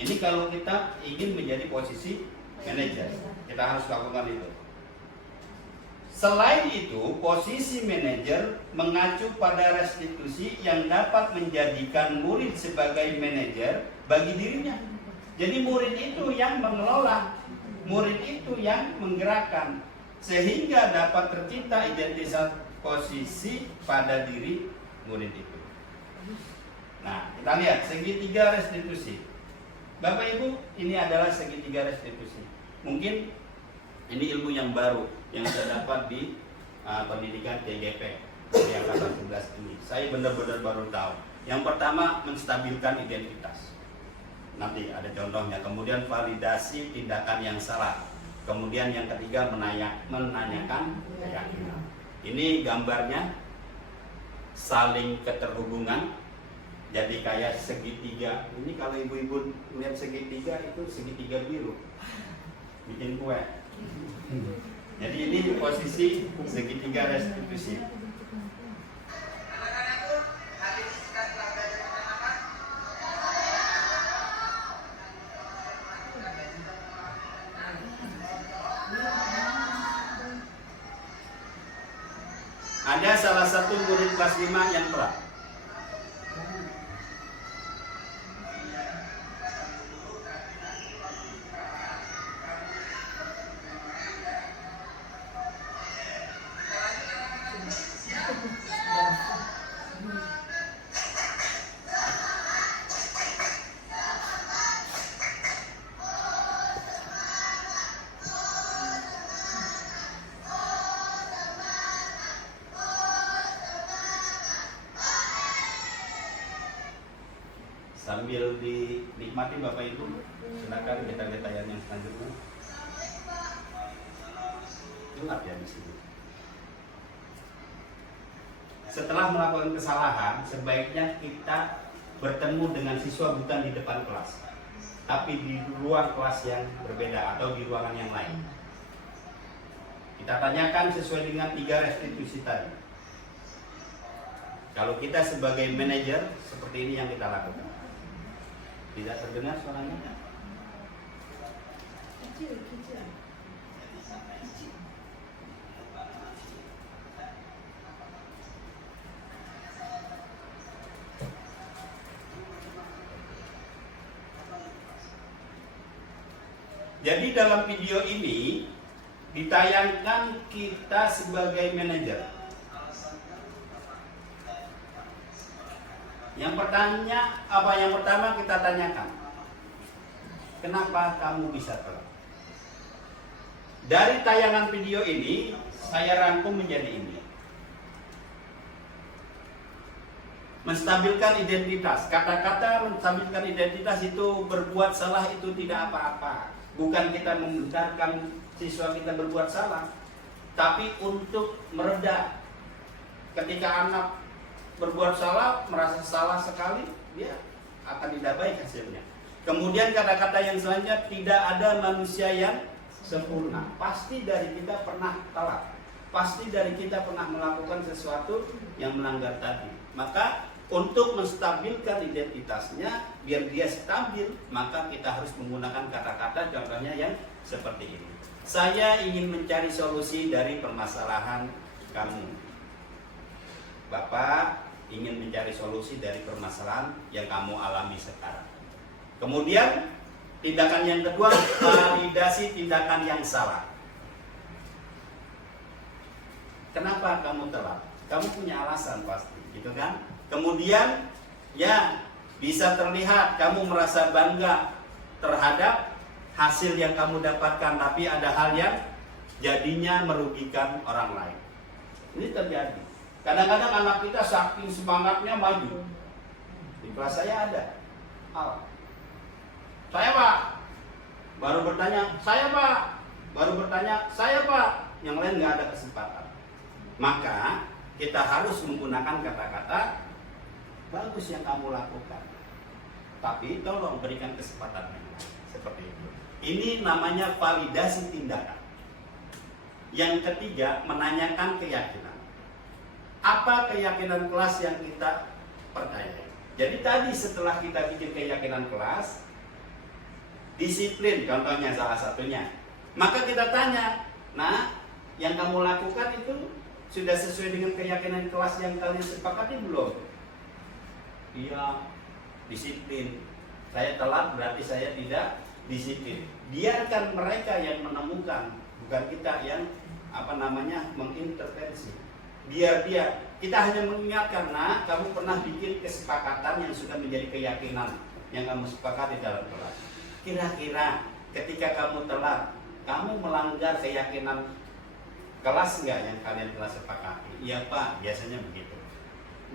Ini kalau kita ingin menjadi posisi manajer, kita harus lakukan itu. Selain itu, posisi manajer mengacu pada restitusi yang dapat menjadikan murid sebagai manajer bagi dirinya. Jadi murid itu yang mengelola, murid itu yang menggerakkan, sehingga dapat tercipta identitas posisi pada diri murid itu. Nah, kita lihat segitiga restitusi. Bapak Ibu, ini adalah segitiga restitusi. Mungkin ini ilmu yang baru yang saya dapat di pendidikan TGP di angkatan 11 ini. Saya benar-benar baru tahu. Yang pertama, menstabilkan identitas. Nanti ada contohnya. Kemudian validasi tindakan yang salah. Kemudian yang ketiga menanyakan keyakinan. Ini gambarnya saling keterhubungan Jadi kayak segitiga. Ini kalau ibu-ibu lihat segitiga itu segitiga biru. Bikin kue. Jadi ini posisi segitiga restitusi. Ada salah satu murid kelas 5 yang telat. Sambil dinikmati Bapak Ibu, silakan kita-kita yang selanjutnya. Gelap ya di sini. Setelah melakukan kesalahan, sebaiknya kita bertemu dengan siswa bukan di depan kelas, tapi di ruang kelas yang berbeda atau di ruangan yang lain. Kita tanyakan sesuai dengan 3 restitusi tadi. Kalau kita sebagai manajer, seperti ini yang kita lakukan. Tidak terdengar suaranya? Kecil. Jadi dalam video ini ditayangkan kita sebagai manajer. Yang pertama kita tanyakan, kenapa kamu bisa telat? Dari tayangan video ini, saya rangkum menjadi ini. Menstabilkan identitas. Kata-kata menstabilkan identitas itu berbuat salah itu tidak apa-apa. Bukan kita membenarkan siswa kita berbuat salah, tapi untuk mereda. Ketika anak berbuat salah, merasa salah sekali, dia akan tidak baik hasilnya. Kemudian kata-kata yang selanjutnya, tidak ada manusia yang sempurna. Pasti dari kita pernah telat. Pasti dari kita pernah melakukan sesuatu yang melanggar tadi. Maka untuk menstabilkan identitasnya, biar dia stabil, maka kita harus menggunakan kata-kata contohnya yang seperti ini. Saya ingin mencari solusi dari permasalahan kamu. Bapak ingin mencari solusi dari permasalahan yang kamu alami sekarang. Kemudian tindakan yang kedua, validasi tindakan yang salah. Kenapa kamu telat? Kamu punya alasan pasti, gitu kan? Kemudian ya bisa terlihat kamu merasa bangga terhadap hasil yang kamu dapatkan, tapi ada hal yang jadinya merugikan orang lain. Ini terjadi. Kadang-kadang anak kita saking semangatnya maju. Di kelas saya ada. Saya Pak. Baru bertanya, saya Pak. Baru bertanya, saya Pak. Yang lain nggak ada kesempatan. Maka kita harus menggunakan kata-kata, bagus yang kamu lakukan. Tapi tolong berikan kesempatan yang lain. Seperti itu. Ini namanya validasi tindakan. Yang ketiga, menanyakan keyakinan. Apa keyakinan kelas yang kita percayai? Jadi tadi setelah kita bikin keyakinan kelas, disiplin contohnya salah satunya. Maka kita tanya, nah yang kamu lakukan itu sudah sesuai dengan keyakinan kelas yang kalian sepakati belum? Iya, disiplin. Saya telat berarti saya tidak disiplin. Biarkan mereka yang menemukan, bukan kita yang mengintervensi. Biar kita hanya mengingatkan, nah kamu pernah bikin kesepakatan yang sudah menjadi keyakinan yang kamu sepakati dalam kelas. Kira-kira ketika kamu telat, kamu melanggar keyakinan kelas nggak yang kalian telah sepakati? Iya Pak, biasanya begitu.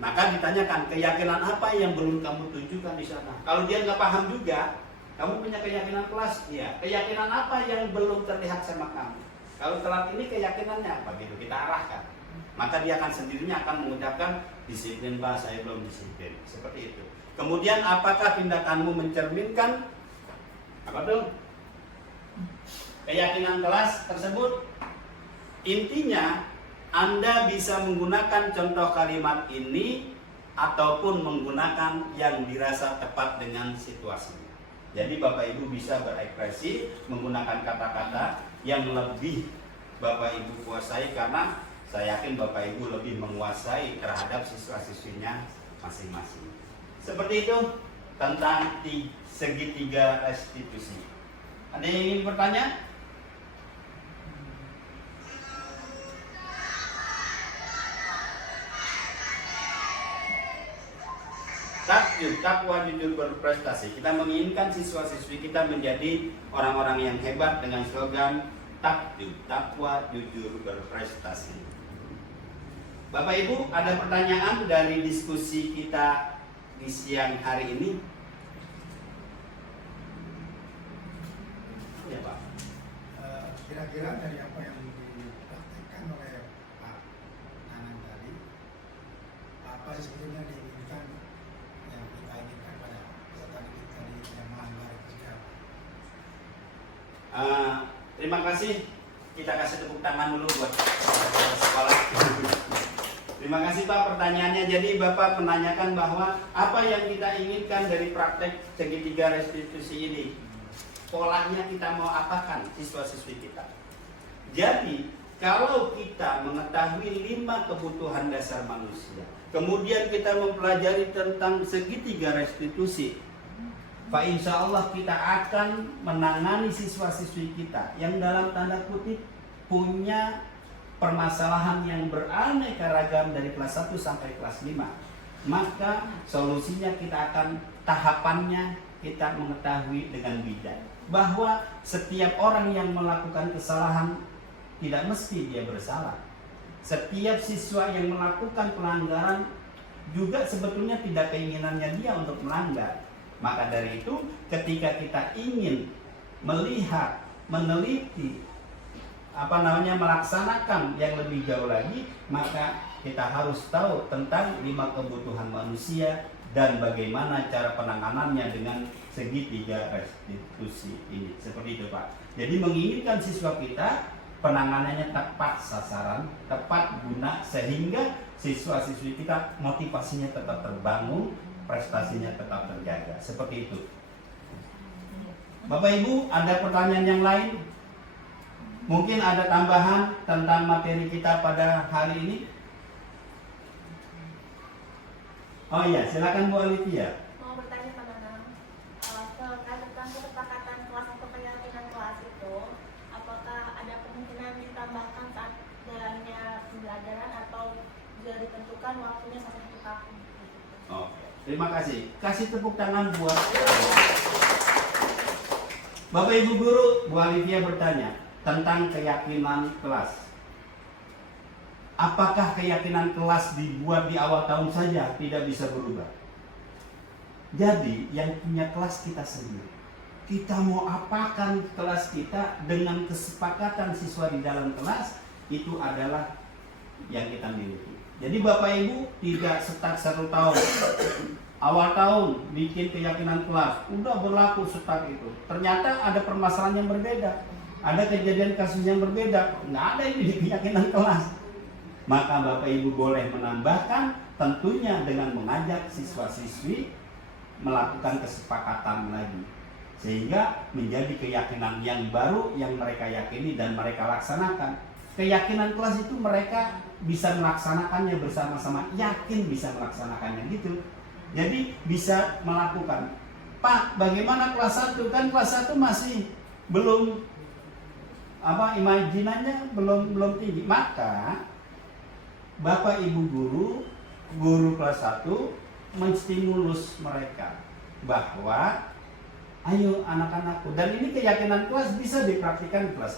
Maka ditanyakan keyakinan apa yang belum kamu tunjukkan di sana. Kalau dia nggak paham juga, kamu punya keyakinan kelas, ya. Keyakinan apa yang belum terlihat sama kamu? Kalau telat ini keyakinannya apa gitu? Kita arahkan. Maka dia akan sendirinya akan mengucapkan disiplin Pak, saya belum disiplin. Seperti itu. Kemudian apakah tindakanmu mencerminkan apa tuh? Keyakinan kelas tersebut? Intinya Anda bisa menggunakan contoh kalimat ini ataupun menggunakan yang dirasa tepat dengan situasinya. Jadi Bapak Ibu bisa berekspresi menggunakan kata-kata yang lebih Bapak Ibu kuasai, karena saya yakin Bapak Ibu lebih menguasai terhadap siswa-siswinya masing-masing. Seperti itu tentang segitiga restitusi. Ada yang ingin bertanya? Takwa jujur berprestasi. Kita menginginkan siswa-siswi kita menjadi orang-orang yang hebat dengan slogan takwa jujur berprestasi. Bapak Ibu, ada pertanyaan dari diskusi kita di siang hari ini? Ya Pak. Kira-kira dari apa yang dipraktekkan oleh Pak Nanan tadi, apa sebetulnya diinginkan, yang kita inginkan pada peserta didik tadi yang melanggar itu siapa? Terima kasih. Kita kasih tepuk tangan dulu buat sekolah. Terima kasih Pak pertanyaannya. Jadi Bapak menanyakan bahwa apa yang kita inginkan dari praktek segitiga restitusi ini. Polanya kita mau apakan siswa-siswi kita. Jadi kalau kita mengetahui 5 kebutuhan dasar manusia, kemudian kita mempelajari tentang segitiga restitusi, Pak, insya Allah kita akan menangani siswa-siswi kita yang dalam tanda kutip punya permasalahan yang beraneka ragam dari kelas 1 sampai kelas 5. Maka solusinya kita akan tahapannya kita mengetahui dengan bijak bahwa setiap orang yang melakukan kesalahan tidak mesti dia bersalah. Setiap siswa yang melakukan pelanggaran juga sebetulnya tidak keinginannya dia untuk melanggar. Maka dari itu ketika kita ingin melihat, meneliti, melaksanakan yang lebih jauh lagi, maka kita harus tahu tentang 5 kebutuhan manusia dan bagaimana cara penanganannya dengan segitiga restitusi ini. Seperti itu Pak. Jadi menginginkan siswa kita penanganannya tepat sasaran, tepat guna, sehingga siswa-siswi kita motivasinya tetap terbangun, prestasinya tetap terjaga. Seperti itu. Bapak Ibu, ada pertanyaan yang lain? Mungkin ada tambahan tentang materi kita pada hari ini? Oh iya, silakan Bu Alivia. Mau bertanya Pak Nanang, terkait tentang kesepakatan kelas atau keyakinan kelas itu, apakah ada kemungkinan ditambahkan saat jalannya pembelajaran atau sudah ditentukan waktunya sampai 1 tahun? Oke, terima kasih. Kasih tepuk tangan buat Bapak Ibu Guru. Bu Alivia bertanya tentang keyakinan kelas. Apakah keyakinan kelas dibuat di awal tahun saja tidak bisa berubah? Jadi yang punya kelas kita sendiri. Kita mau apakan kelas kita dengan kesepakatan siswa di dalam kelas, itu adalah yang kita miliki. Jadi Bapak Ibu tidak stuck 1 tahun. Awal tahun bikin keyakinan kelas, udah berlaku stuck itu. Ternyata ada permasalahan yang berbeda. Ada kejadian kasus yang berbeda. Nggak ada ini di keyakinan kelas. Maka Bapak Ibu boleh menambahkan, tentunya dengan mengajak siswa-siswi melakukan kesepakatan lagi, sehingga menjadi keyakinan yang baru yang mereka yakini dan mereka laksanakan. Keyakinan kelas itu mereka bisa melaksanakannya bersama-sama, yakin bisa melaksanakannya gitu. Jadi bisa melakukan. Pak, bagaimana kelas 1? Kan kelas 1 masih belum imajinannya belum tinggi. Maka Bapak Ibu guru kelas 1 menstimulus mereka bahwa ayo anak-anakku, dan ini keyakinan kelas bisa dipraktikkan di kelas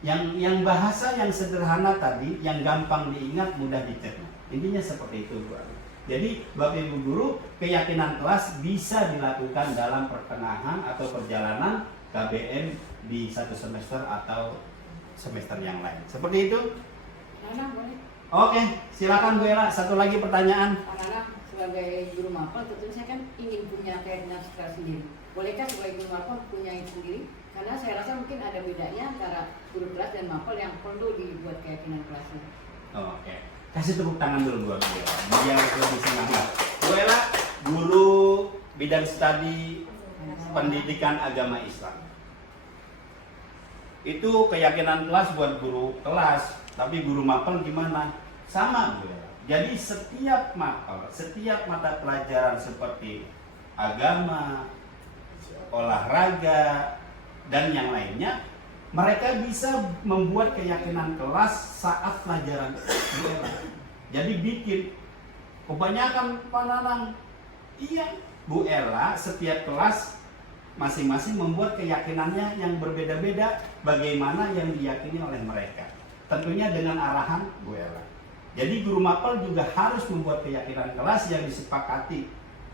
1. Yang bahasa yang sederhana tadi, yang gampang diingat, mudah dicerna. Intinya seperti itu, Bu. Jadi Bapak Ibu guru, keyakinan kelas bisa dilakukan dalam pertengahan atau perjalanan KBM di 1 semester atau semester yang lain. Seperti itu. Nana boleh? Oke, silakan Bu Ella. Satu lagi pertanyaan. Pak Nana, sebagai guru mapel tentunya saya kan ingin punya keyakinan secara sendiri. Bolehkah sebagai guru mapel punya itu sendiri? Karena saya rasa mungkin ada bedanya antara guru kelas dan mapel yang perlu dibuat keyakinan kelasnya. Oke. Kasih tepuk tangan dulu buat Bu Ella. Biar lebih semangat. Bu Ella, guru bidang studi pendidikan agama Islam. Itu keyakinan kelas buat guru kelas, tapi guru mapel gimana? Sama Bu Ella. Jadi setiap mapel, setiap mata pelajaran seperti agama, olahraga, dan yang lainnya, mereka bisa membuat keyakinan kelas saat pelajaran Bu Ella. Jadi bikin kebanyakan Pak Nanang, iya Bu Ella setiap kelas masing-masing membuat keyakinannya yang berbeda-beda bagaimana yang diyakini oleh mereka. Tentunya dengan arahan Bu Ella. Jadi guru mapel juga harus membuat keyakinan kelas yang disepakati.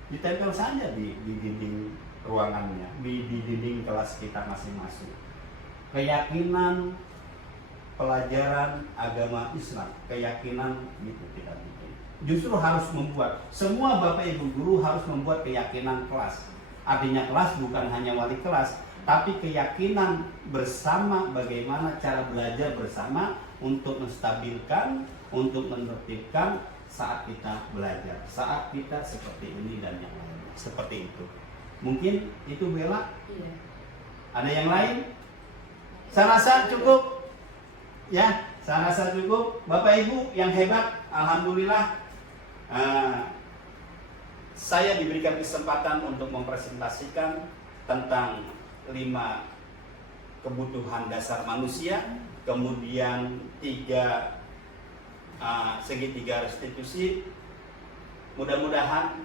Ditempel saja di dinding ruangannya, di dinding kelas kita masing-masing. Keyakinan pelajaran agama Islam, keyakinan itu kita bikin. Justru harus membuat, semua Bapak Ibu guru harus membuat keyakinan kelas. Artinya kelas bukan hanya wali kelas, tapi keyakinan bersama bagaimana cara belajar bersama untuk menstabilkan, untuk menertibkan saat kita belajar, saat kita seperti ini dan yang lain. Seperti itu. Mungkin itu Bella? Iya. Ada yang lain? Saya rasa cukup. Ya, saya rasa cukup. Bapak Ibu yang hebat, alhamdulillah. Saya diberikan kesempatan untuk mempresentasikan tentang 5 kebutuhan dasar manusia, kemudian 3 segitiga restitusi. Mudah-mudahan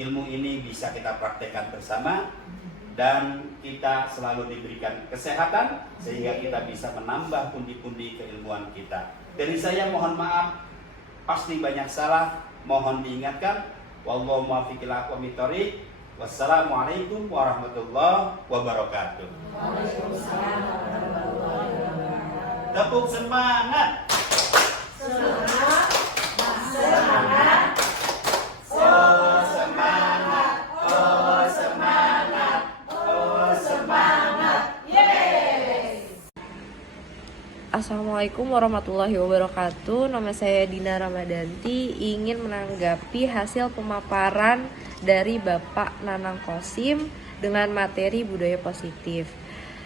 ilmu ini bisa kita praktekkan bersama dan kita selalu diberikan kesehatan sehingga kita bisa menambah pundi-pundi keilmuan kita. Dari saya mohon maaf, pasti banyak salah, mohon diingatkan. Wallahu muwaffiq ila aqwamit thoriq. Wassalamualaikum warahmatullahi wabarakatuh. Waalaikumsalam warahmatullahi wabarakatuh. Tepuk semangat. Semangat, semangat, Oh semangat, oh semangat, oh semangat. Assalamualaikum warahmatullahi wabarakatuh. Nama saya Dina Ramadanti, ingin menanggapi hasil pemaparan dari Bapak Nanang Qosim dengan materi budaya positif.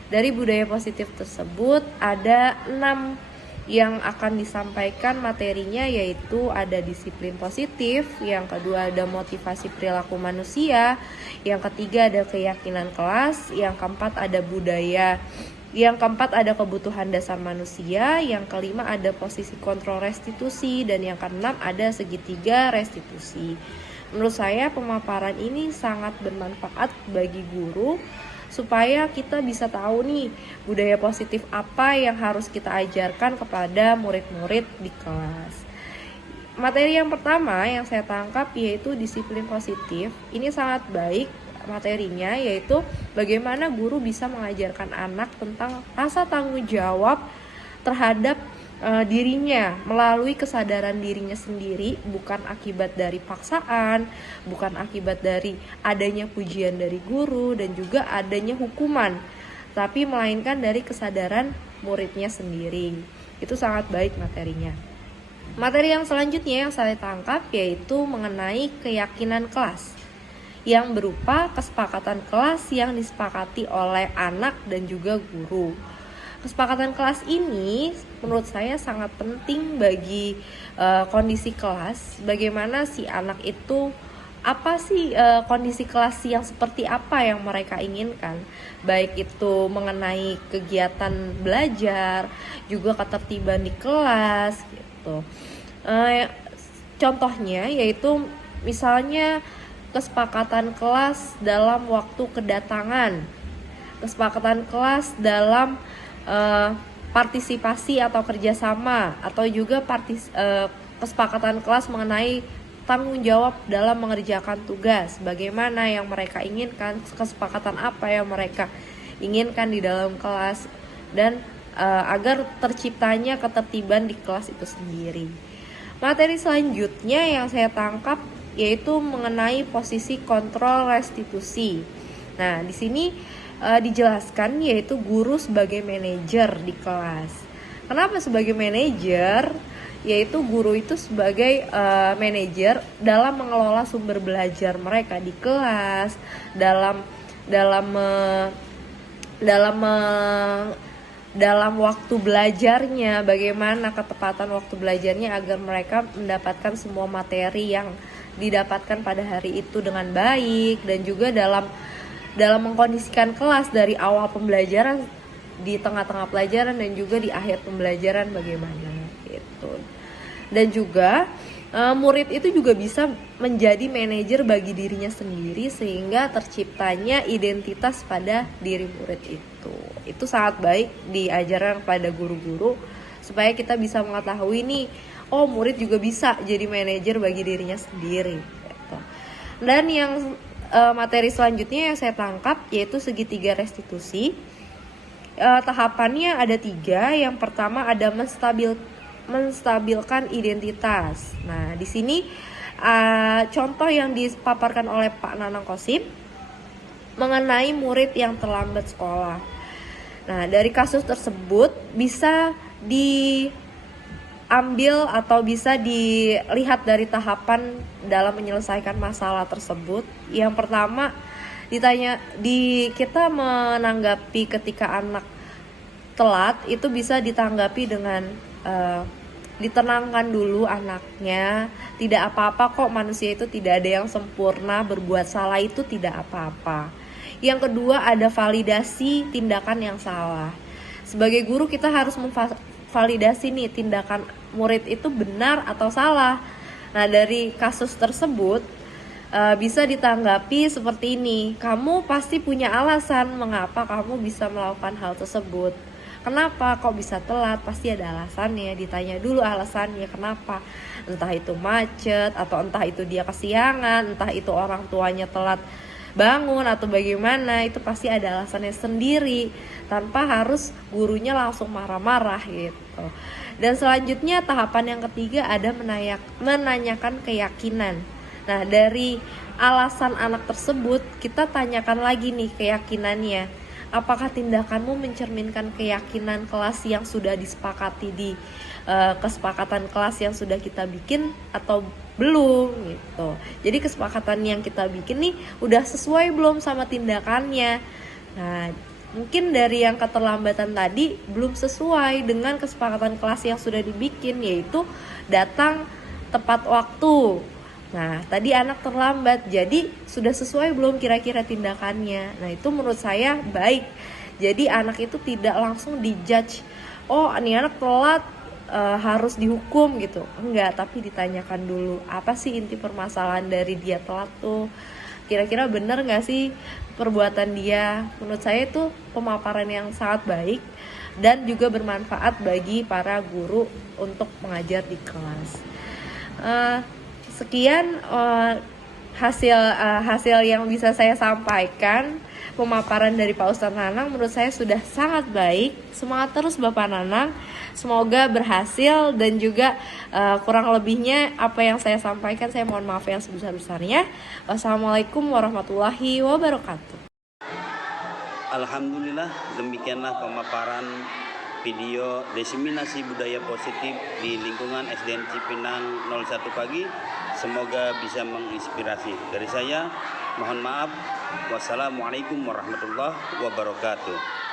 Dari budaya positif tersebut ada 6 yang akan disampaikan materinya, yaitu ada disiplin positif, yang kedua ada motivasi perilaku manusia, yang ketiga ada keyakinan kelas, yang keempat ada budaya, yang keempat ada kebutuhan dasar manusia, yang kelima ada posisi kontrol restitusi, dan yang keenam ada segitiga restitusi. Menurut saya pemaparan ini sangat bermanfaat bagi guru supaya kita bisa tahu nih budaya positif apa yang harus kita ajarkan kepada murid-murid di kelas. Materi yang pertama yang saya tangkap yaitu disiplin positif. Ini sangat baik materinya, yaitu bagaimana guru bisa mengajarkan anak tentang rasa tanggung jawab terhadap dirinya melalui kesadaran dirinya sendiri, bukan akibat dari paksaan, bukan akibat dari adanya pujian dari guru dan juga adanya hukuman, tapi melainkan dari kesadaran muridnya sendiri. Itu sangat baik materinya. Materi yang selanjutnya yang saya tangkap yaitu mengenai keyakinan kelas, yang berupa kesepakatan kelas yang disepakati oleh anak dan juga guru. Kesepakatan kelas ini menurut saya sangat penting bagi kondisi kelas. Bagaimana si anak itu, apa sih kondisi kelas yang seperti apa yang mereka inginkan, baik itu mengenai kegiatan belajar, juga ketertiban di kelas gitu. Contohnya yaitu misalnya kesepakatan kelas dalam waktu kedatangan, kesepakatan kelas dalam partisipasi atau kerjasama, atau juga kesepakatan kelas mengenai tanggung jawab dalam mengerjakan tugas, bagaimana yang mereka inginkan, kesepakatan apa yang mereka inginkan di dalam kelas, dan agar terciptanya ketertiban di kelas itu sendiri. Materi selanjutnya yang saya tangkap yaitu mengenai posisi kontrol restitusi. Nah, di sini dijelaskan yaitu guru sebagai manajer di kelas. Kenapa sebagai manajer? Yaitu guru itu sebagai manajer dalam mengelola sumber belajar mereka di kelas, dalam waktu belajarnya, bagaimana ketepatan waktu belajarnya agar mereka mendapatkan semua materi yang didapatkan pada hari itu dengan baik, dan juga dalam mengkondisikan kelas dari awal pembelajaran, di tengah-tengah pelajaran, dan juga di akhir pembelajaran bagaimana gitu. Dan juga murid itu juga bisa menjadi manajer bagi dirinya sendiri sehingga terciptanya identitas pada diri murid itu. Itu sangat baik diajarkan kepada guru-guru supaya kita bisa mengetahui nih, oh murid juga bisa jadi manajer bagi dirinya sendiri gitu. Dan yang materi selanjutnya yang saya tangkap yaitu segitiga restitusi. Tahapannya ada 3. Yang pertama ada menstabilkan identitas. Nah, di sini contoh yang dipaparkan oleh Pak Nanang Qosim mengenai murid yang terlambat sekolah. Nah, dari kasus tersebut bisa diambil atau bisa dilihat dari tahapan dalam menyelesaikan masalah tersebut. Yang pertama, kita menanggapi ketika anak telat itu bisa ditanggapi dengan ditenangkan dulu anaknya, tidak apa-apa kok, manusia itu tidak ada yang sempurna, berbuat salah itu tidak apa-apa. Yang kedua ada validasi tindakan yang salah. Sebagai guru kita harus memvalidasi nih tindakan murid itu benar atau salah. Nah, dari kasus tersebut bisa ditanggapi seperti ini. Kamu pasti punya alasan mengapa kamu bisa melakukan hal tersebut. Kenapa kok bisa telat? Pasti ada alasannya. Ditanya dulu alasannya kenapa. Entah itu macet, atau entah itu dia kesiangan, entah itu orang tuanya telat bangun atau bagaimana. Itu pasti ada alasannya sendiri, tanpa harus gurunya langsung marah-marah gitu. Dan selanjutnya tahapan yang ketiga ada menanyakan keyakinan. Nah, dari alasan anak tersebut kita tanyakan lagi nih keyakinannya. Apakah tindakanmu mencerminkan keyakinan kelas yang sudah disepakati di kesepakatan kelas yang sudah kita bikin atau belum gitu. Jadi kesepakatan yang kita bikin nih udah sesuai belum sama tindakannya. Nah, mungkin dari yang keterlambatan tadi belum sesuai dengan kesepakatan kelas yang sudah dibikin, yaitu datang tepat waktu. Nah, tadi anak terlambat, jadi sudah sesuai belum kira-kira tindakannya. Nah, itu menurut saya baik. Jadi anak itu tidak langsung dijudge, oh ini anak telat harus dihukum gitu. Enggak, tapi ditanyakan dulu, apa sih inti permasalahan dari dia telat tuh? Kira-kira benar gak sih perbuatan dia? Menurut saya itu pemaparan yang sangat baik dan juga bermanfaat bagi para guru untuk mengajar di kelas. Sekian hasil yang bisa saya sampaikan. Pemaparan dari Pak Ustadz Nanang menurut saya sudah sangat baik. Semangat terus Bapak Nanang, semoga berhasil. Dan juga kurang lebihnya apa yang saya sampaikan saya mohon maaf yang sebesar-besarnya. Wassalamualaikum warahmatullahi wabarakatuh. Alhamdulillah, demikianlah pemaparan video diseminasi budaya positif di lingkungan SDN Cipinang 01 pagi. Semoga bisa menginspirasi. Dari saya, mohon maaf. Wassalamualaikum warahmatullahi wabarakatuh.